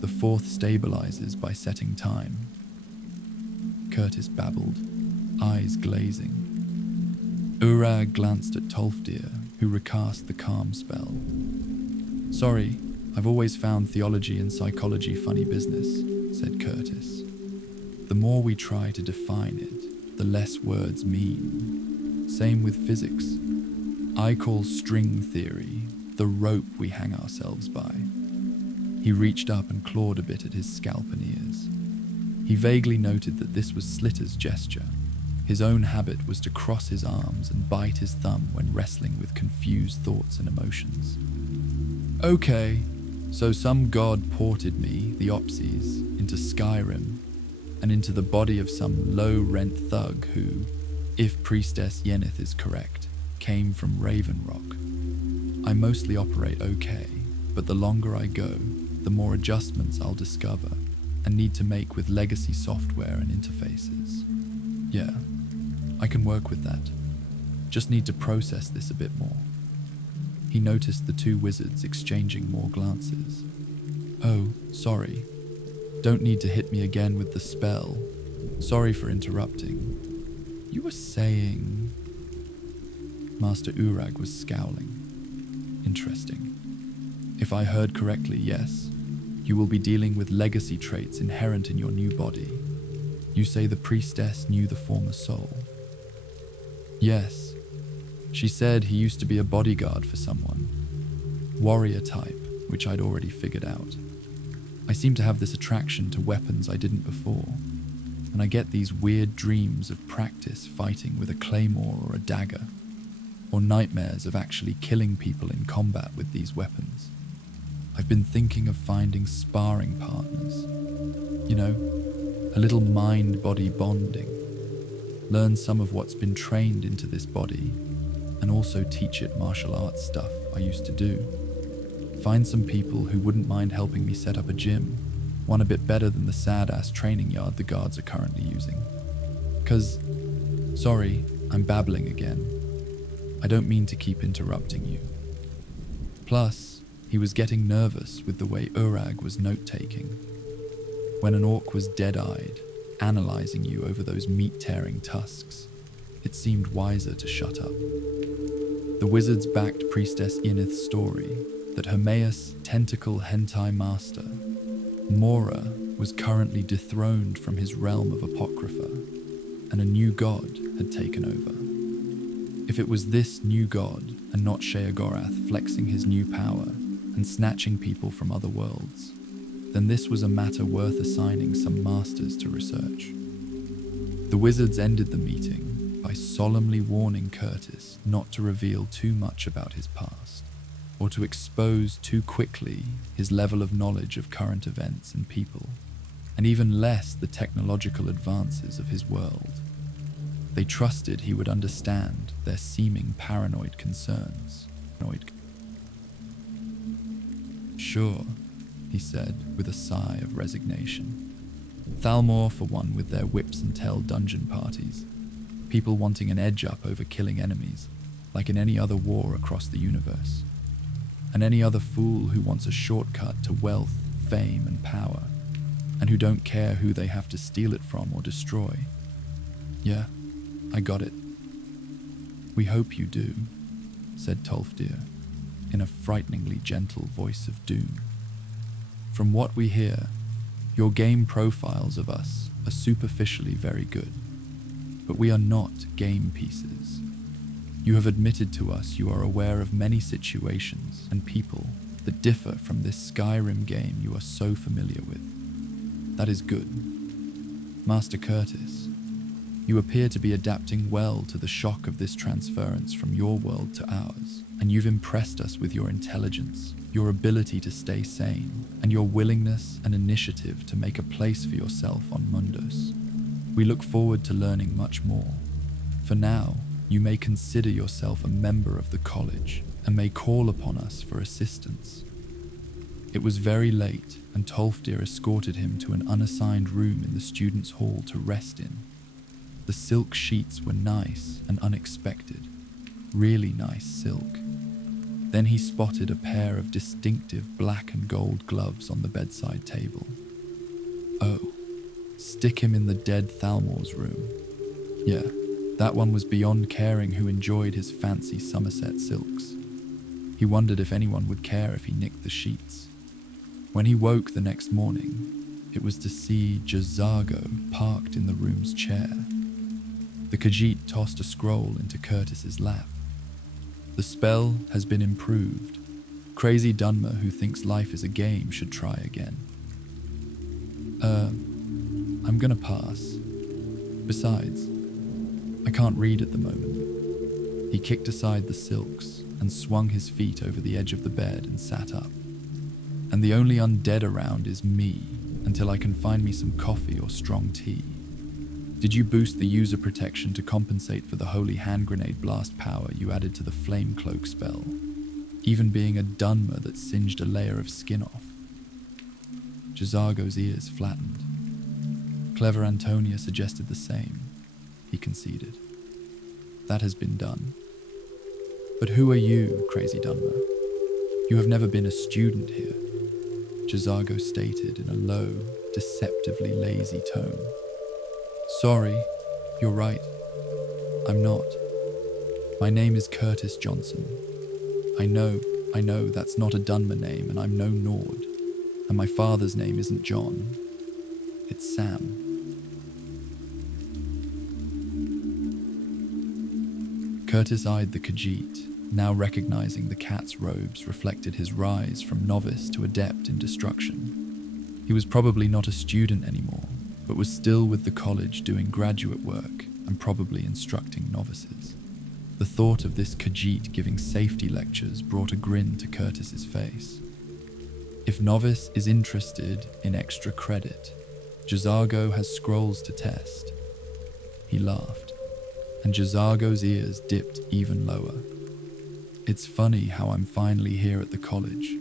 the fourth stabilizes by setting time. Curtis babbled, eyes glazing. Urag glanced at Tolfdir, who recast the calm spell. Sorry, I've always found theology and psychology funny business, said Curtis. The more we try to define it, the less words mean. Same with physics. I call string theory the rope we hang ourselves by. He reached up and clawed a bit at his scalp and ears. He vaguely noted that this was Slitter's gesture. His own habit was to cross his arms and bite his thumb when wrestling with confused thoughts and emotions. Okay, so some god ported me, the Opsies, into Skyrim and into the body of some low-rent thug who, if Priestess Yeneth is correct, came from Raven Rock. I mostly operate okay, but the longer I go, the more adjustments I'll discover and need to make with legacy software and interfaces. Yeah, I can work with that. Just need to process this a bit more. He noticed the two wizards exchanging more glances. Oh, sorry. Don't need to hit me again with the spell. Sorry for interrupting. You were saying... Master Urag was scowling. Interesting. If I heard correctly, yes. You will be dealing with legacy traits inherent in your new body. You say the priestess knew the former soul. Yes. She said he used to be a bodyguard for someone. Warrior type, which I'd already figured out. I seem to have this attraction to weapons I didn't before, and I get these weird dreams of practice fighting with a claymore or a dagger, or nightmares of actually killing people in combat with these weapons. I've been thinking of finding sparring partners. You know, a little mind-body bonding. Learn some of what's been trained into this body, and also teach it martial arts stuff I used to do. Find some people who wouldn't mind helping me set up a gym, one a bit better than the sad-ass training yard the guards are currently using. 'Cause, sorry, I'm babbling again. I don't mean to keep interrupting you. Plus, he was getting nervous with the way Urag was note-taking. When an orc was dead-eyed, analysing you over those meat-tearing tusks, it seemed wiser to shut up. The wizards backed Priestess Enith's story that Hermaeus' tentacle hentai master, Mora, was currently dethroned from his realm of Apocrypha, and a new god had taken over. If it was this new god, and not Sheogorath flexing his new power and snatching people from other worlds, then this was a matter worth assigning some masters to research. The wizards ended the meeting by solemnly warning Curtis not to reveal too much about his past, or to expose too quickly his level of knowledge of current events and people, and even less the technological advances of his world. They trusted he would understand their seeming paranoid concerns. Sure, he said with a sigh of resignation. Thalmor for one with their whips and tail dungeon parties, people wanting an edge up over killing enemies, like in any other war across the universe. And any other fool who wants a shortcut to wealth, fame, and power, and who don't care who they have to steal it from or destroy. Yeah, I got it. We hope you do, said Tolfdir, in a frighteningly gentle voice of doom. From what we hear, your game profiles of us are superficially very good, but we are not game pieces. You have admitted to us you are aware of many situations and people that differ from this Skyrim game you are so familiar with. That is good. Master Curtis, you appear to be adapting well to the shock of this transference from your world to ours, and you've impressed us with your intelligence, your ability to stay sane, and your willingness and initiative to make a place for yourself on Mundus. We look forward to learning much more. For now, you may consider yourself a member of the college and may call upon us for assistance. It was very late, and Tolfdir escorted him to an unassigned room in the students' hall to rest in. The silk sheets were nice and unexpected, really nice silk. Then he spotted a pair of distinctive black and gold gloves on the bedside table. Oh, stick him in the dead Thalmor's room. Yeah, that one was beyond caring who enjoyed his fancy Somerset silks. He wondered if anyone would care if he nicked the sheets. When he woke the next morning, it was to see Jazago parked in the room's chair. The Khajiit tossed a scroll into Curtis's lap. The spell has been improved. Crazy Dunmer who thinks life is a game should try again. I'm gonna pass. Besides, I can't read at the moment. He kicked aside the silks and swung his feet over the edge of the bed and sat up. And the only undead around is me, until I can find me some coffee or strong tea. Did you boost the user protection to compensate for the holy hand grenade blast power you added to the flame cloak spell, even being a Dunmer that singed a layer of skin off? Jazago's ears flattened. Clever Antonia suggested the same, he conceded. That has been done. But who are you, Crazy Dunmer? You have never been a student here, Jazago stated in a low, deceptively lazy tone. Sorry, you're right. I'm not. My name is Curtis Johnson. I know that's not a Dunmer name, and I'm no Nord. And my father's name isn't John. It's Sam. Curtis eyed the Khajiit, now recognizing the cat's robes reflected his rise from novice to adept in destruction. He was probably not a student anymore, but was still with the college doing graduate work and probably instructing novices. The thought of this Khajiit giving safety lectures brought a grin to Curtis's face. If novice is interested in extra credit, J'zargo has scrolls to test. He laughed, and J'zargo's ears dipped even lower. It's funny how I'm finally here at the college,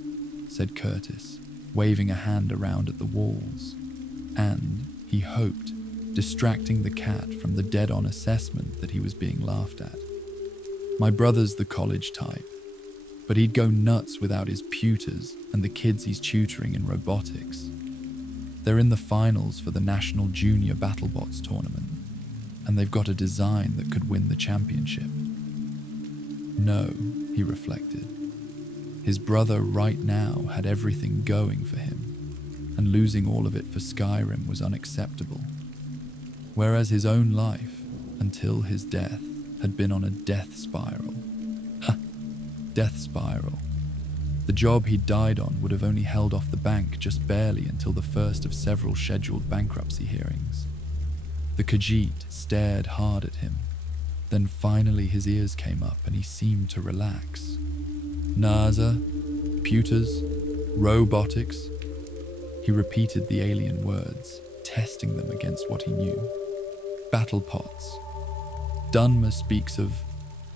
said Curtis, waving a hand around at the walls, and, he hoped, distracting the cat from the dead-on assessment that he was being laughed at. My brother's the college type, but he'd go nuts without his pewters and the kids he's tutoring in robotics. They're in the finals for the National Junior BattleBots tournament, and they've got a design that could win the championship. No, he reflected. His brother right now had everything going for him, and losing all of it for Skyrim was unacceptable. Whereas his own life, until his death, had been on a death spiral. Death spiral. The job he'd died on would have only held off the bank just barely until the first of several scheduled bankruptcy hearings. The Khajiit stared hard at him. Then finally his ears came up and he seemed to relax. NASA, pewters, robotics. He repeated the alien words, testing them against what he knew. Battle pots. Dunmer speaks of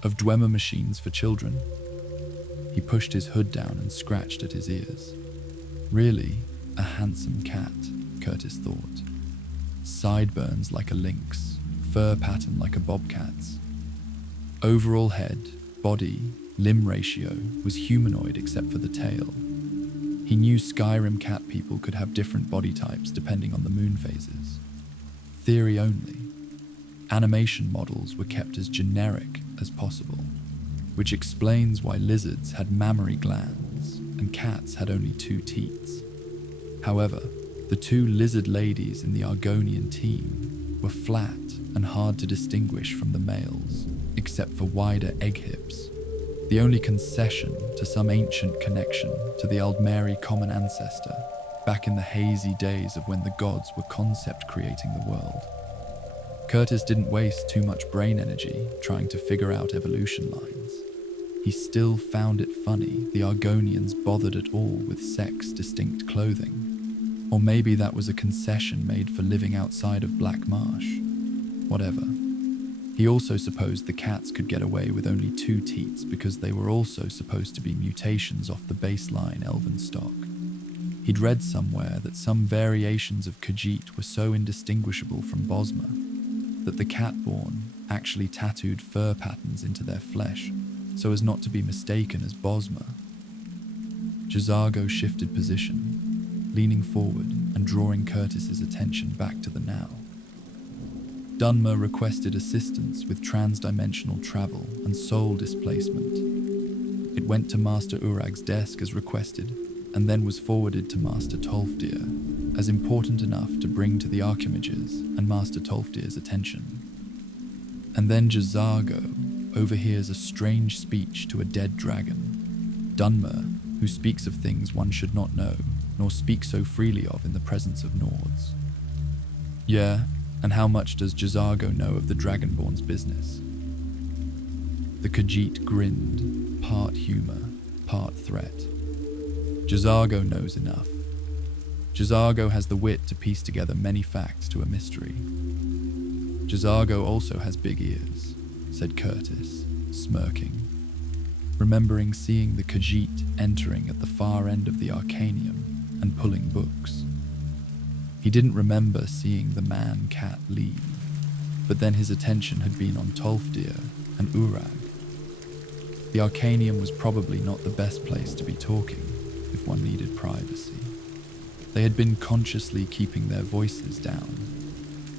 Dwemer machines for children. He pushed his hood down and scratched at his ears. Really, a handsome cat, Curtis thought. Sideburns like a lynx, fur pattern like a bobcat's. Overall head, body, limb ratio was humanoid except for the tail. He knew Skyrim cat people could have different body types depending on the moon phases. Theory only. Animation models were kept as generic as possible, which explains why lizards had mammary glands and cats had only 2 teats. However, the 2 lizard ladies in the Argonian team were flat and hard to distinguish from the males, except for wider egg hips, the only concession to some ancient connection to the Aldmeri common ancestor back in the hazy days of when the gods were concept creating the world. Curtis didn't waste too much brain energy trying to figure out evolution lines. He still found it funny the Argonians bothered at all with sex-distinct clothing. Or maybe that was a concession made for living outside of Black Marsh. Whatever. He also supposed the cats could get away with only 2 teats because they were also supposed to be mutations off the baseline elven stock. He'd read somewhere that some variations of Khajiit were so indistinguishable from Bosmer that the catborn actually tattooed fur patterns into their flesh so as not to be mistaken as Bosmer. J'zargo shifted position, leaning forward and drawing Curtis's attention back to the now. Dunmer requested assistance with transdimensional travel and soul displacement. It went to Master Urag's desk as requested, and then was forwarded to Master Tolfdir, as important enough to bring to the Archimages and Master Tolfdir's attention. And then J'zargo overhears a strange speech to a dead dragon, Dunmer, who speaks of things one should not know, nor speak so freely of in the presence of Nords. Yeah, and how much does J'zargo know of the Dragonborn's business? The Khajiit grinned, part humor, part threat. J'zargo knows enough. J'zargo has the wit to piece together many facts to a mystery. J'zargo also has big ears, said Curtis, smirking, remembering seeing the Khajiit entering at the far end of the Arcanium and pulling books. He didn't remember seeing the man-cat leave, but then his attention had been on Tolfdir and Urag. The Arcanium was probably not the best place to be talking if one needed privacy. They had been consciously keeping their voices down,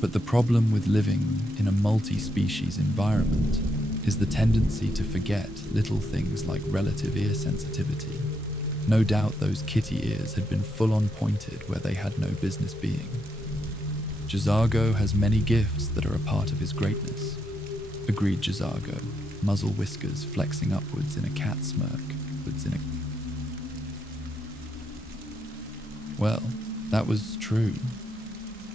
but the problem with living in a multi-species environment is the tendency to forget little things like relative ear sensitivity. No doubt those kitty ears had been full-on pointed where they had no business being. J'zargo has many gifts that are a part of his greatness, agreed J'zargo, muzzle whiskers flexing upwards in a cat smirk. Well, that was true.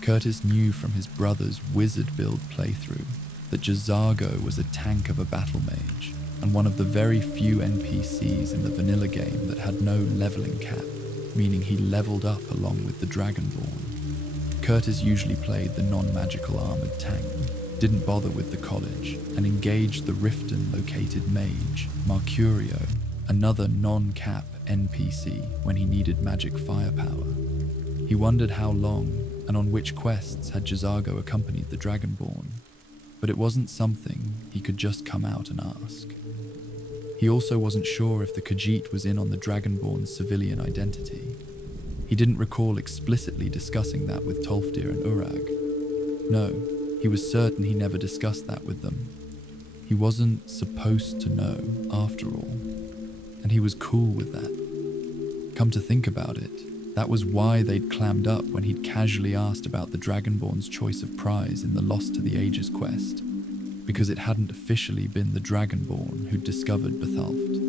Curtis knew from his brother's wizard-build playthrough that J'zargo was a tank of a battle mage, and one of the very few NPCs in the vanilla game that had no leveling cap, meaning he leveled up along with the Dragonborn. Curtis usually played the non-magical armored tank, didn't bother with the college, and engaged the Riften-located mage, Mercurio, another non-cap NPC, when he needed magic firepower. He wondered how long and on which quests had Jazago accompanied the Dragonborn, but it wasn't something he could just come out and ask. He also wasn't sure if the Khajiit was in on the Dragonborn's civilian identity. He didn't recall explicitly discussing that with Tolfdir and Urag. No, he was certain he never discussed that with them. He wasn't supposed to know, after all, and he was cool with that. Come to think about it, that was why they'd clammed up when he'd casually asked about the Dragonborn's choice of prize in the Lost to the Ages quest, because it hadn't officially been the Dragonborn who'd discovered Bethalft.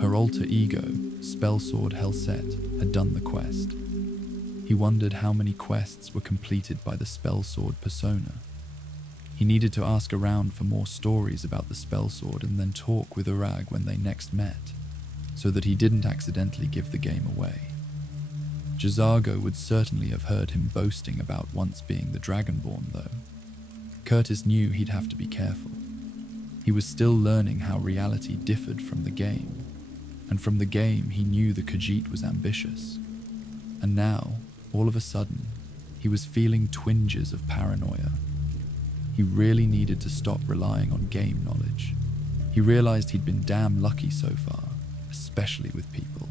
Her alter ego, Spellsword Helset, had done the quest. He wondered how many quests were completed by the Spellsword persona. He needed to ask around for more stories about the Spellsword and then talk with Urag when they next met, so that he didn't accidentally give the game away. Jazago would certainly have heard him boasting about once being the Dragonborn, though. Curtis knew he'd have to be careful. He was still learning how reality differed from the game, and from the game he knew the Khajiit was ambitious. And now, all of a sudden, he was feeling twinges of paranoia. He really needed to stop relying on game knowledge. He realized he'd been damn lucky so far, especially with people.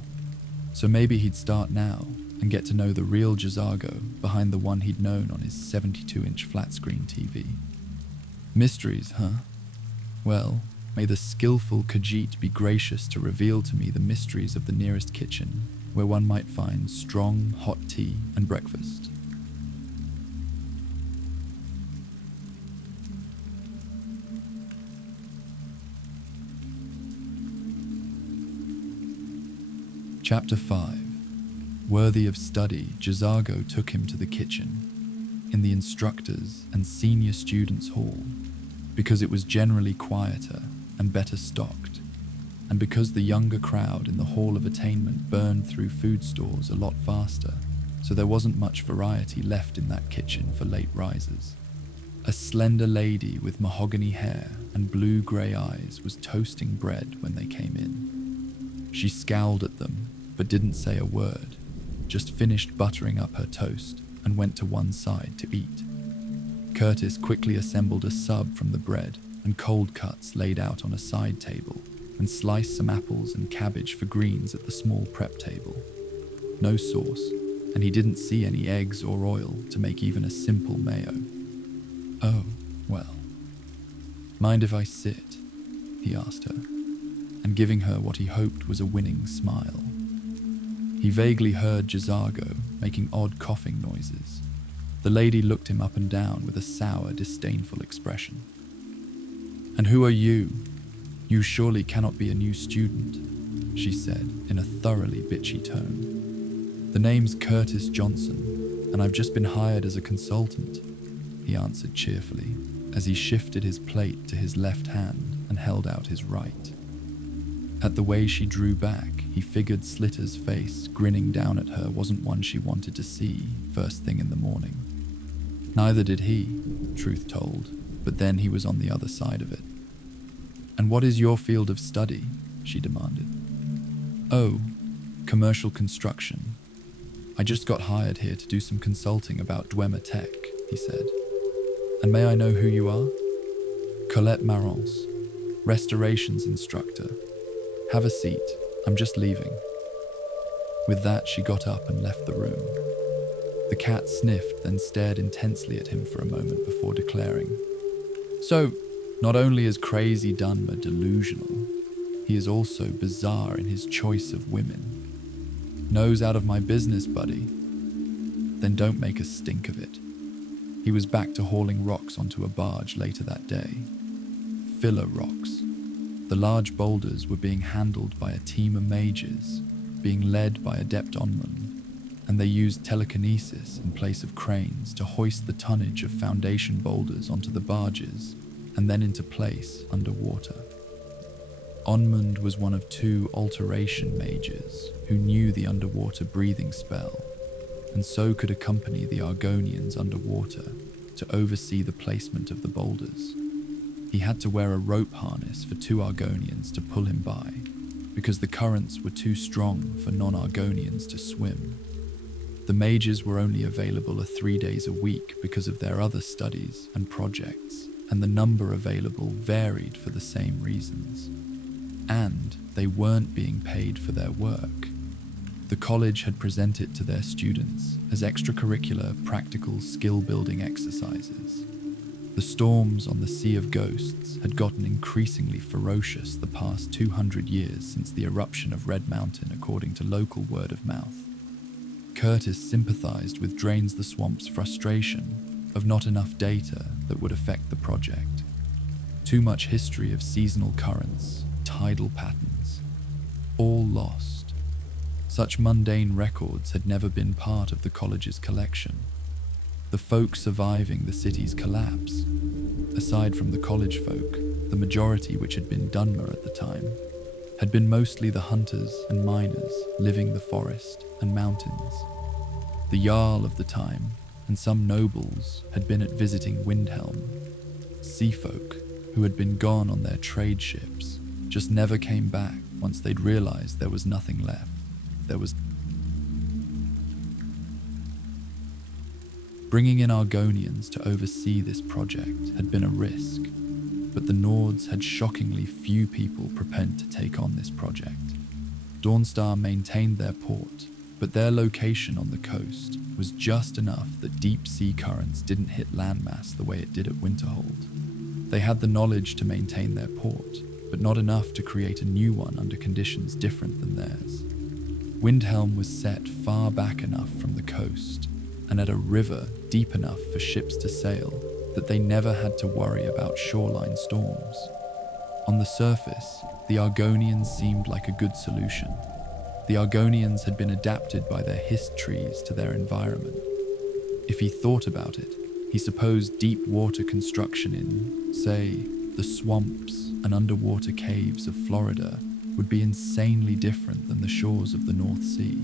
So maybe he'd start now and get to know the real Jazago behind the one he'd known on his 72-inch flat-screen TV. Mysteries, huh? Well, may the skillful Khajiit be gracious to reveal to me the mysteries of the nearest kitchen, where one might find strong, hot tea and breakfast. Chapter 5. Worthy of study, Jazago took him to the kitchen, in the instructors' and senior students' hall, because it was generally quieter and better stocked, and because the younger crowd in the Hall of Attainment burned through food stores a lot faster, so there wasn't much variety left in that kitchen for late risers. A slender lady with mahogany hair and blue-grey eyes was toasting bread when they came in. She scowled at them, but didn't say a word, just finished buttering up her toast and went to one side to eat. Curtis quickly assembled a sub from the bread and cold cuts laid out on a side table, and sliced some apples and cabbage for greens at the small prep table. No sauce, and he didn't see any eggs or oil to make even a simple mayo. Oh, well. Mind if I sit? He asked her, and giving her what he hoped was a winning smile. He vaguely heard Jazago making odd coughing noises. The lady looked him up and down with a sour, disdainful expression. "And who are you? You surely cannot be a new student," she said in a thoroughly bitchy tone. "The name's Curtis Johnson, and I've just been hired as a consultant," he answered cheerfully, as he shifted his plate to his left hand and held out his right. At the way she drew back, he figured Slitter's face grinning down at her wasn't one she wanted to see first thing in the morning. Neither did he, truth told, but then he was on the other side of it. "And what is your field of study?" she demanded. "Oh, commercial construction. I just got hired here to do some consulting about Dwemer Tech," he said. "And may I know who you are?" "Colette Marance, restorations instructor. Have a seat, I'm just leaving." With that, she got up and left the room. The cat sniffed, then stared intensely at him for a moment before declaring, "So, not only is Crazy Dunmer delusional, he is also bizarre in his choice of women. Nose out of my business, buddy. Then don't make a stink of it." He was back to hauling rocks onto a barge later that day. Filler rocks. The large boulders were being handled by a team of mages, being led by Adept Onman, and they used telekinesis in place of cranes to hoist the tonnage of foundation boulders onto the barges and then into place underwater. Onmund was one of two alteration mages who knew the underwater breathing spell, and so could accompany the Argonians underwater to oversee the placement of the boulders. He had to wear a rope harness for 2 Argonians to pull him by, because the currents were too strong for non-Argonians to swim. The mages were only available 3 days a week because of their other studies and projects, and the number available varied for the same reasons. And they weren't being paid for their work. The college had presented to their students as extracurricular, practical skill-building exercises. The storms on the Sea of Ghosts had gotten increasingly ferocious the past 200 years since the eruption of Red Mountain, according to local word of mouth. Curtis sympathized with Drains the Swamp's frustration of not enough data that would affect the project. Too much history of seasonal currents, tidal patterns, all lost. Such mundane records had never been part of the college's collection. The folk surviving the city's collapse, aside from the college folk, the majority, which had been Dunmer at the time, had been mostly the hunters and miners living the forest and mountains. The Jarl of the time and some nobles had been at visiting Windhelm. Sea folk who had been gone on their trade ships just never came back once they'd realized there was nothing left. Bringing in Argonians to oversee this project had been a risk, but the Nords had shockingly few people prepared to take on this project. Dawnstar maintained their port, but their location on the coast was just enough that deep sea currents didn't hit landmass the way it did at Winterhold. They had the knowledge to maintain their port, but not enough to create a new one under conditions different than theirs. Windhelm was set far back enough from the coast and at a river deep enough for ships to sail that they never had to worry about shoreline storms. On the surface, the Argonians seemed like a good solution. The Argonians had been adapted by their hist trees to their environment. If he thought about it, he supposed deep water construction in, say, the swamps and underwater caves of Florida would be insanely different than the shores of the North Sea.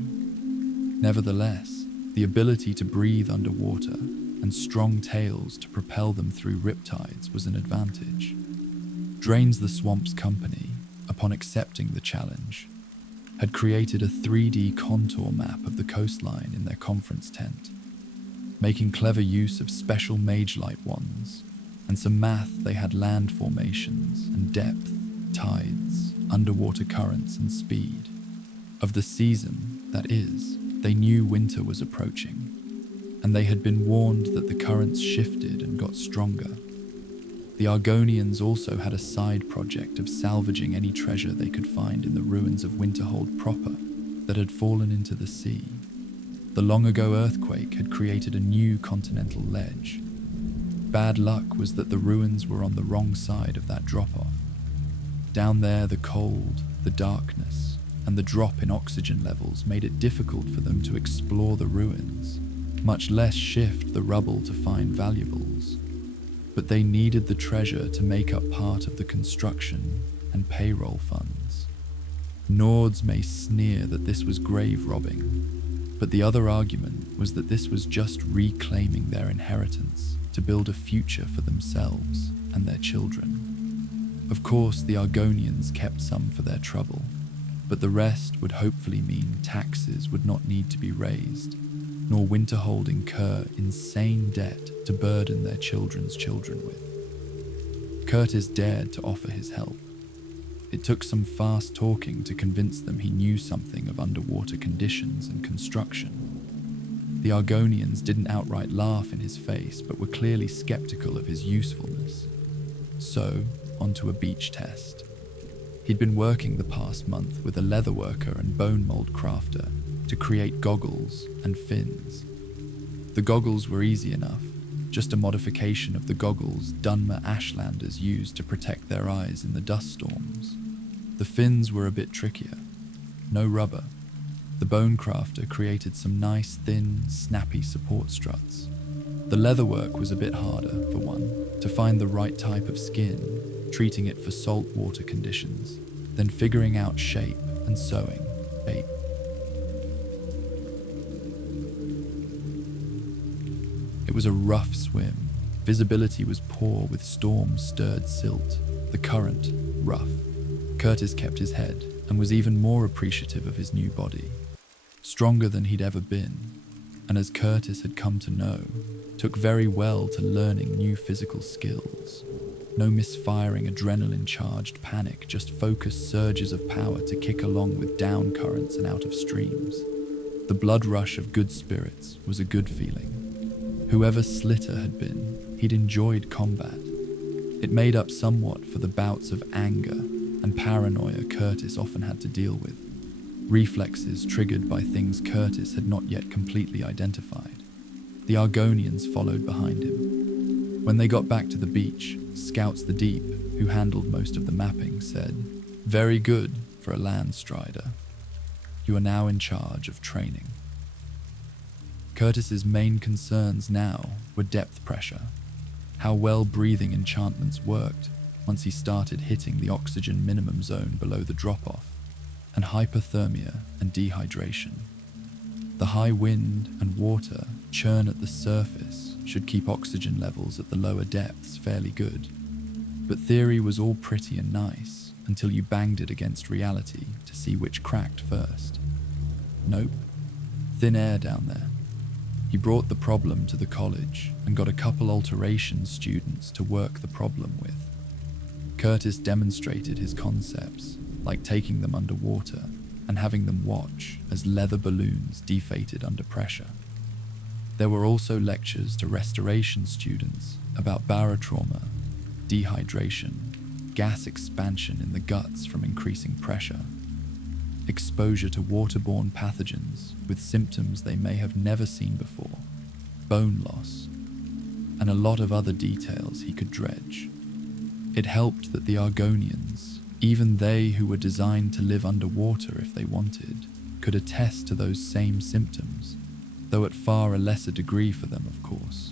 Nevertheless, the ability to breathe underwater and strong tails to propel them through riptides was an advantage. Drains the Swamp's company, upon accepting the challenge, had created a 3D contour map of the coastline in their conference tent, making clever use of special mage-light wands and some math. They had land formations and depth, tides, underwater currents and speed. Of the season, that is, they knew winter was approaching, and they had been warned that the currents shifted and got stronger. The Argonians also had a side project of salvaging any treasure they could find in the ruins of Winterhold proper that had fallen into the sea. The long-ago earthquake had created a new continental ledge. Bad luck was that the ruins were on the wrong side of that drop-off. Down there, the cold, the darkness, and the drop in oxygen levels made it difficult for them to explore the ruins, much less shift the rubble to find valuables. But they needed the treasure to make up part of the construction and payroll funds. Nords may sneer that this was grave robbing, but the other argument was that this was just reclaiming their inheritance to build a future for themselves and their children. Of course, the Argonians kept some for their trouble, but the rest would hopefully mean taxes would not need to be raised, nor Winterhold incur insane debt to burden their children's children with. Curtis dared to offer his help. It took some fast talking to convince them he knew something of underwater conditions and construction. The Argonians didn't outright laugh in his face, but were clearly skeptical of his usefulness. So, onto a beach test. He'd been working the past month with a leatherworker and bone mold crafter to create goggles and fins. The goggles were easy enough, just a modification of the goggles Dunmer Ashlanders used to protect their eyes in the dust storms. The fins were a bit trickier. No rubber. The bone crafter created some nice, thin, snappy support struts. The leatherwork was a bit harder, for one, to find the right type of skin, treating it for salt water conditions, then figuring out shape and sewing. It was a rough swim. Visibility was poor with storm-stirred silt, the current rough. Curtis kept his head and was even more appreciative of his new body. Stronger than he'd ever been, and as Curtis had come to know, took very well to learning new physical skills. No misfiring adrenaline-charged panic, just focused surges of power to kick along with down currents and out of streams. The blood rush of good spirits was a good feeling. Whoever Slitter had been, he'd enjoyed combat. It made up somewhat for the bouts of anger and paranoia Curtis often had to deal with, reflexes triggered by things Curtis had not yet completely identified. The Argonians followed behind him. When they got back to the beach, Scouts the Deep, who handled most of the mapping, said, "Very good for a land strider. You are now in charge of training." Curtis's main concerns now were depth pressure, how well breathing enchantments worked once he started hitting the oxygen minimum zone below the drop-off, and hypothermia and dehydration. The high wind and water churn at the surface should keep oxygen levels at the lower depths fairly good. But theory was all pretty and nice until you banged it against reality to see which cracked first. Nope, thin air down there. He brought the problem to the college and got a couple alteration students to work the problem with. Curtis demonstrated his concepts, like taking them underwater and having them watch as leather balloons deflated under pressure. There were also lectures to restoration students about barotrauma, dehydration, gas expansion in the guts from increasing pressure, exposure to waterborne pathogens with symptoms they may have never seen before, bone loss, and a lot of other details he could dredge. It helped that the Argonians, even they who were designed to live underwater if they wanted, could attest to those same symptoms, though at far a lesser degree for them, of course.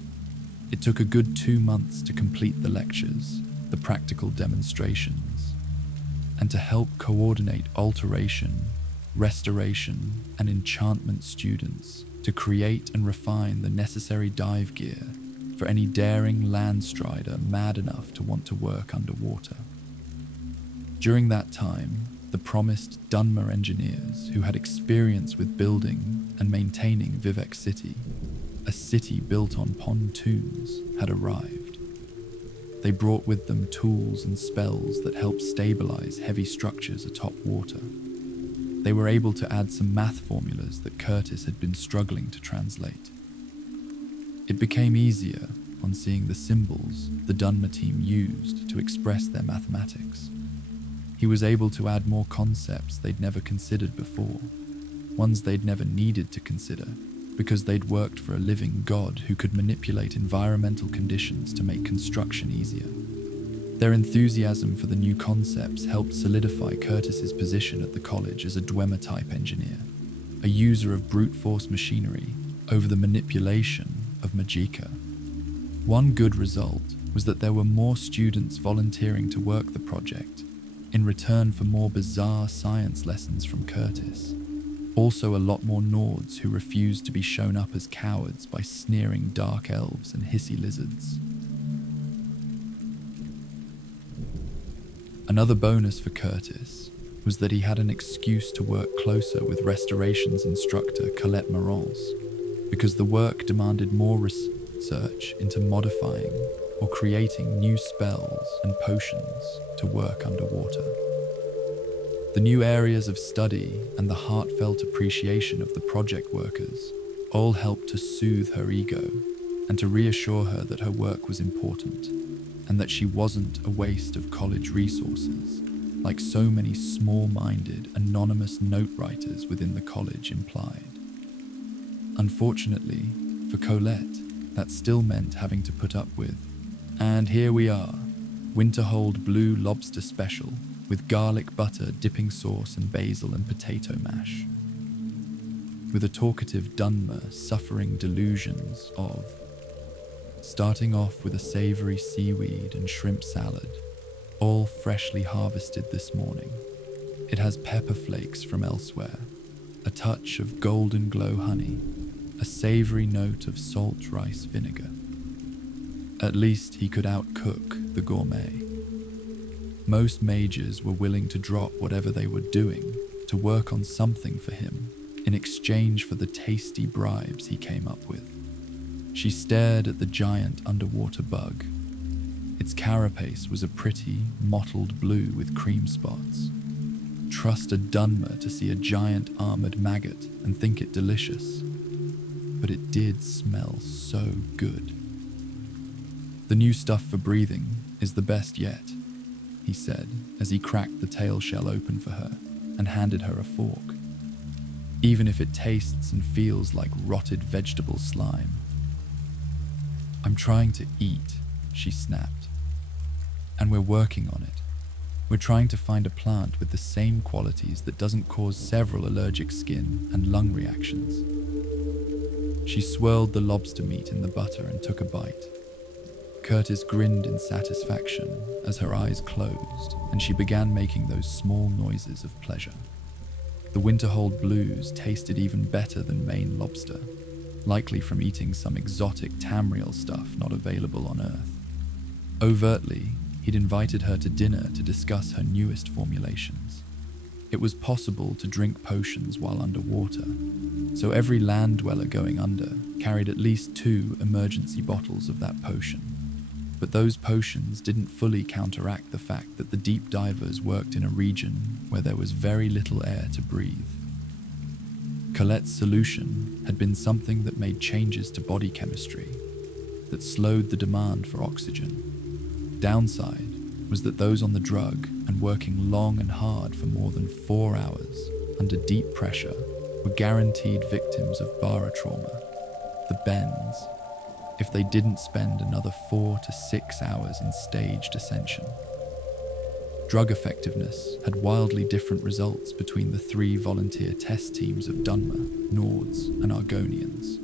It took a good 2 months to complete the lectures, the practical demonstrations, and to help coordinate alteration, restoration, and enchantment students to create and refine the necessary dive gear for any daring landstrider mad enough to want to work underwater. During that time, the promised Dunmer engineers who had experience with building and maintaining Vivek City, a city built on pontoons, had arrived. They brought with them tools and spells that helped stabilize heavy structures atop water. They were able to add some math formulas that Curtis had been struggling to translate. It became easier on seeing the symbols the Dunmer team used to express their mathematics. He was able to add more concepts they'd never considered before, ones they'd never needed to consider, because they'd worked for a living god who could manipulate environmental conditions to make construction easier. Their enthusiasm for the new concepts helped solidify Curtis's position at the college as a Dwemer-type engineer, a user of brute force machinery over the manipulation of Magicka. One good result was that there were more students volunteering to work the project, in return for more bizarre science lessons from Curtis. Also a lot more Nords who refused to be shown up as cowards by sneering dark elves and hissy lizards. Another bonus for Curtis was that he had an excuse to work closer with restorations instructor Colette Morance, because the work demanded more research into modifying or creating new spells and potions to work underwater. The new areas of study and the heartfelt appreciation of the project workers all helped to soothe her ego and to reassure her that her work was important and that she wasn't a waste of college resources, like so many small-minded, anonymous note writers within the college implied. Unfortunately, for Colette, that still meant having to put up with, and here we are, Winterhold Blue Lobster Special, with garlic butter, dipping sauce and basil and potato mash. With a talkative Dunmer suffering delusions of starting off with a savory seaweed and shrimp salad, all freshly harvested this morning. It has pepper flakes from elsewhere, a touch of golden glow honey, a savory note of salt rice vinegar. At least he could outcook the gourmet. Most mages were willing to drop whatever they were doing to work on something for him in exchange for the tasty bribes he came up with. She stared at the giant underwater bug. Its carapace was a pretty, mottled blue with cream spots. Trust a Dunmer to see a giant armored maggot and think it delicious. But it did smell so good. The new stuff for breathing is the best yet, he said as he cracked the tail shell open for her and handed her a fork. Even if it tastes and feels like rotted vegetable slime. I'm trying to eat, she snapped. And we're working on it. We're trying to find a plant with the same qualities that doesn't cause several allergic skin and lung reactions. She swirled the lobster meat in the butter and took a bite. Curtis grinned in satisfaction as her eyes closed and she began making those small noises of pleasure. The Winterhold blues tasted even better than Maine lobster, likely from eating some exotic Tamriel stuff not available on Earth. Overtly, he'd invited her to dinner to discuss her newest formulations. It was possible to drink potions while underwater, so every land dweller going under carried at least 2 emergency bottles of that potion. But those potions didn't fully counteract the fact that the deep divers worked in a region where there was very little air to breathe. Colette's solution had been something that made changes to body chemistry, that slowed the demand for oxygen. Downside was that those on the drug and working long and hard for more than 4 hours under deep pressure were guaranteed victims of barotrauma, the bends, if they didn't spend another 4 to 6 hours in staged ascension. Drug effectiveness had wildly different results between the 3 volunteer test teams of Dunmer, Nords, and Argonians.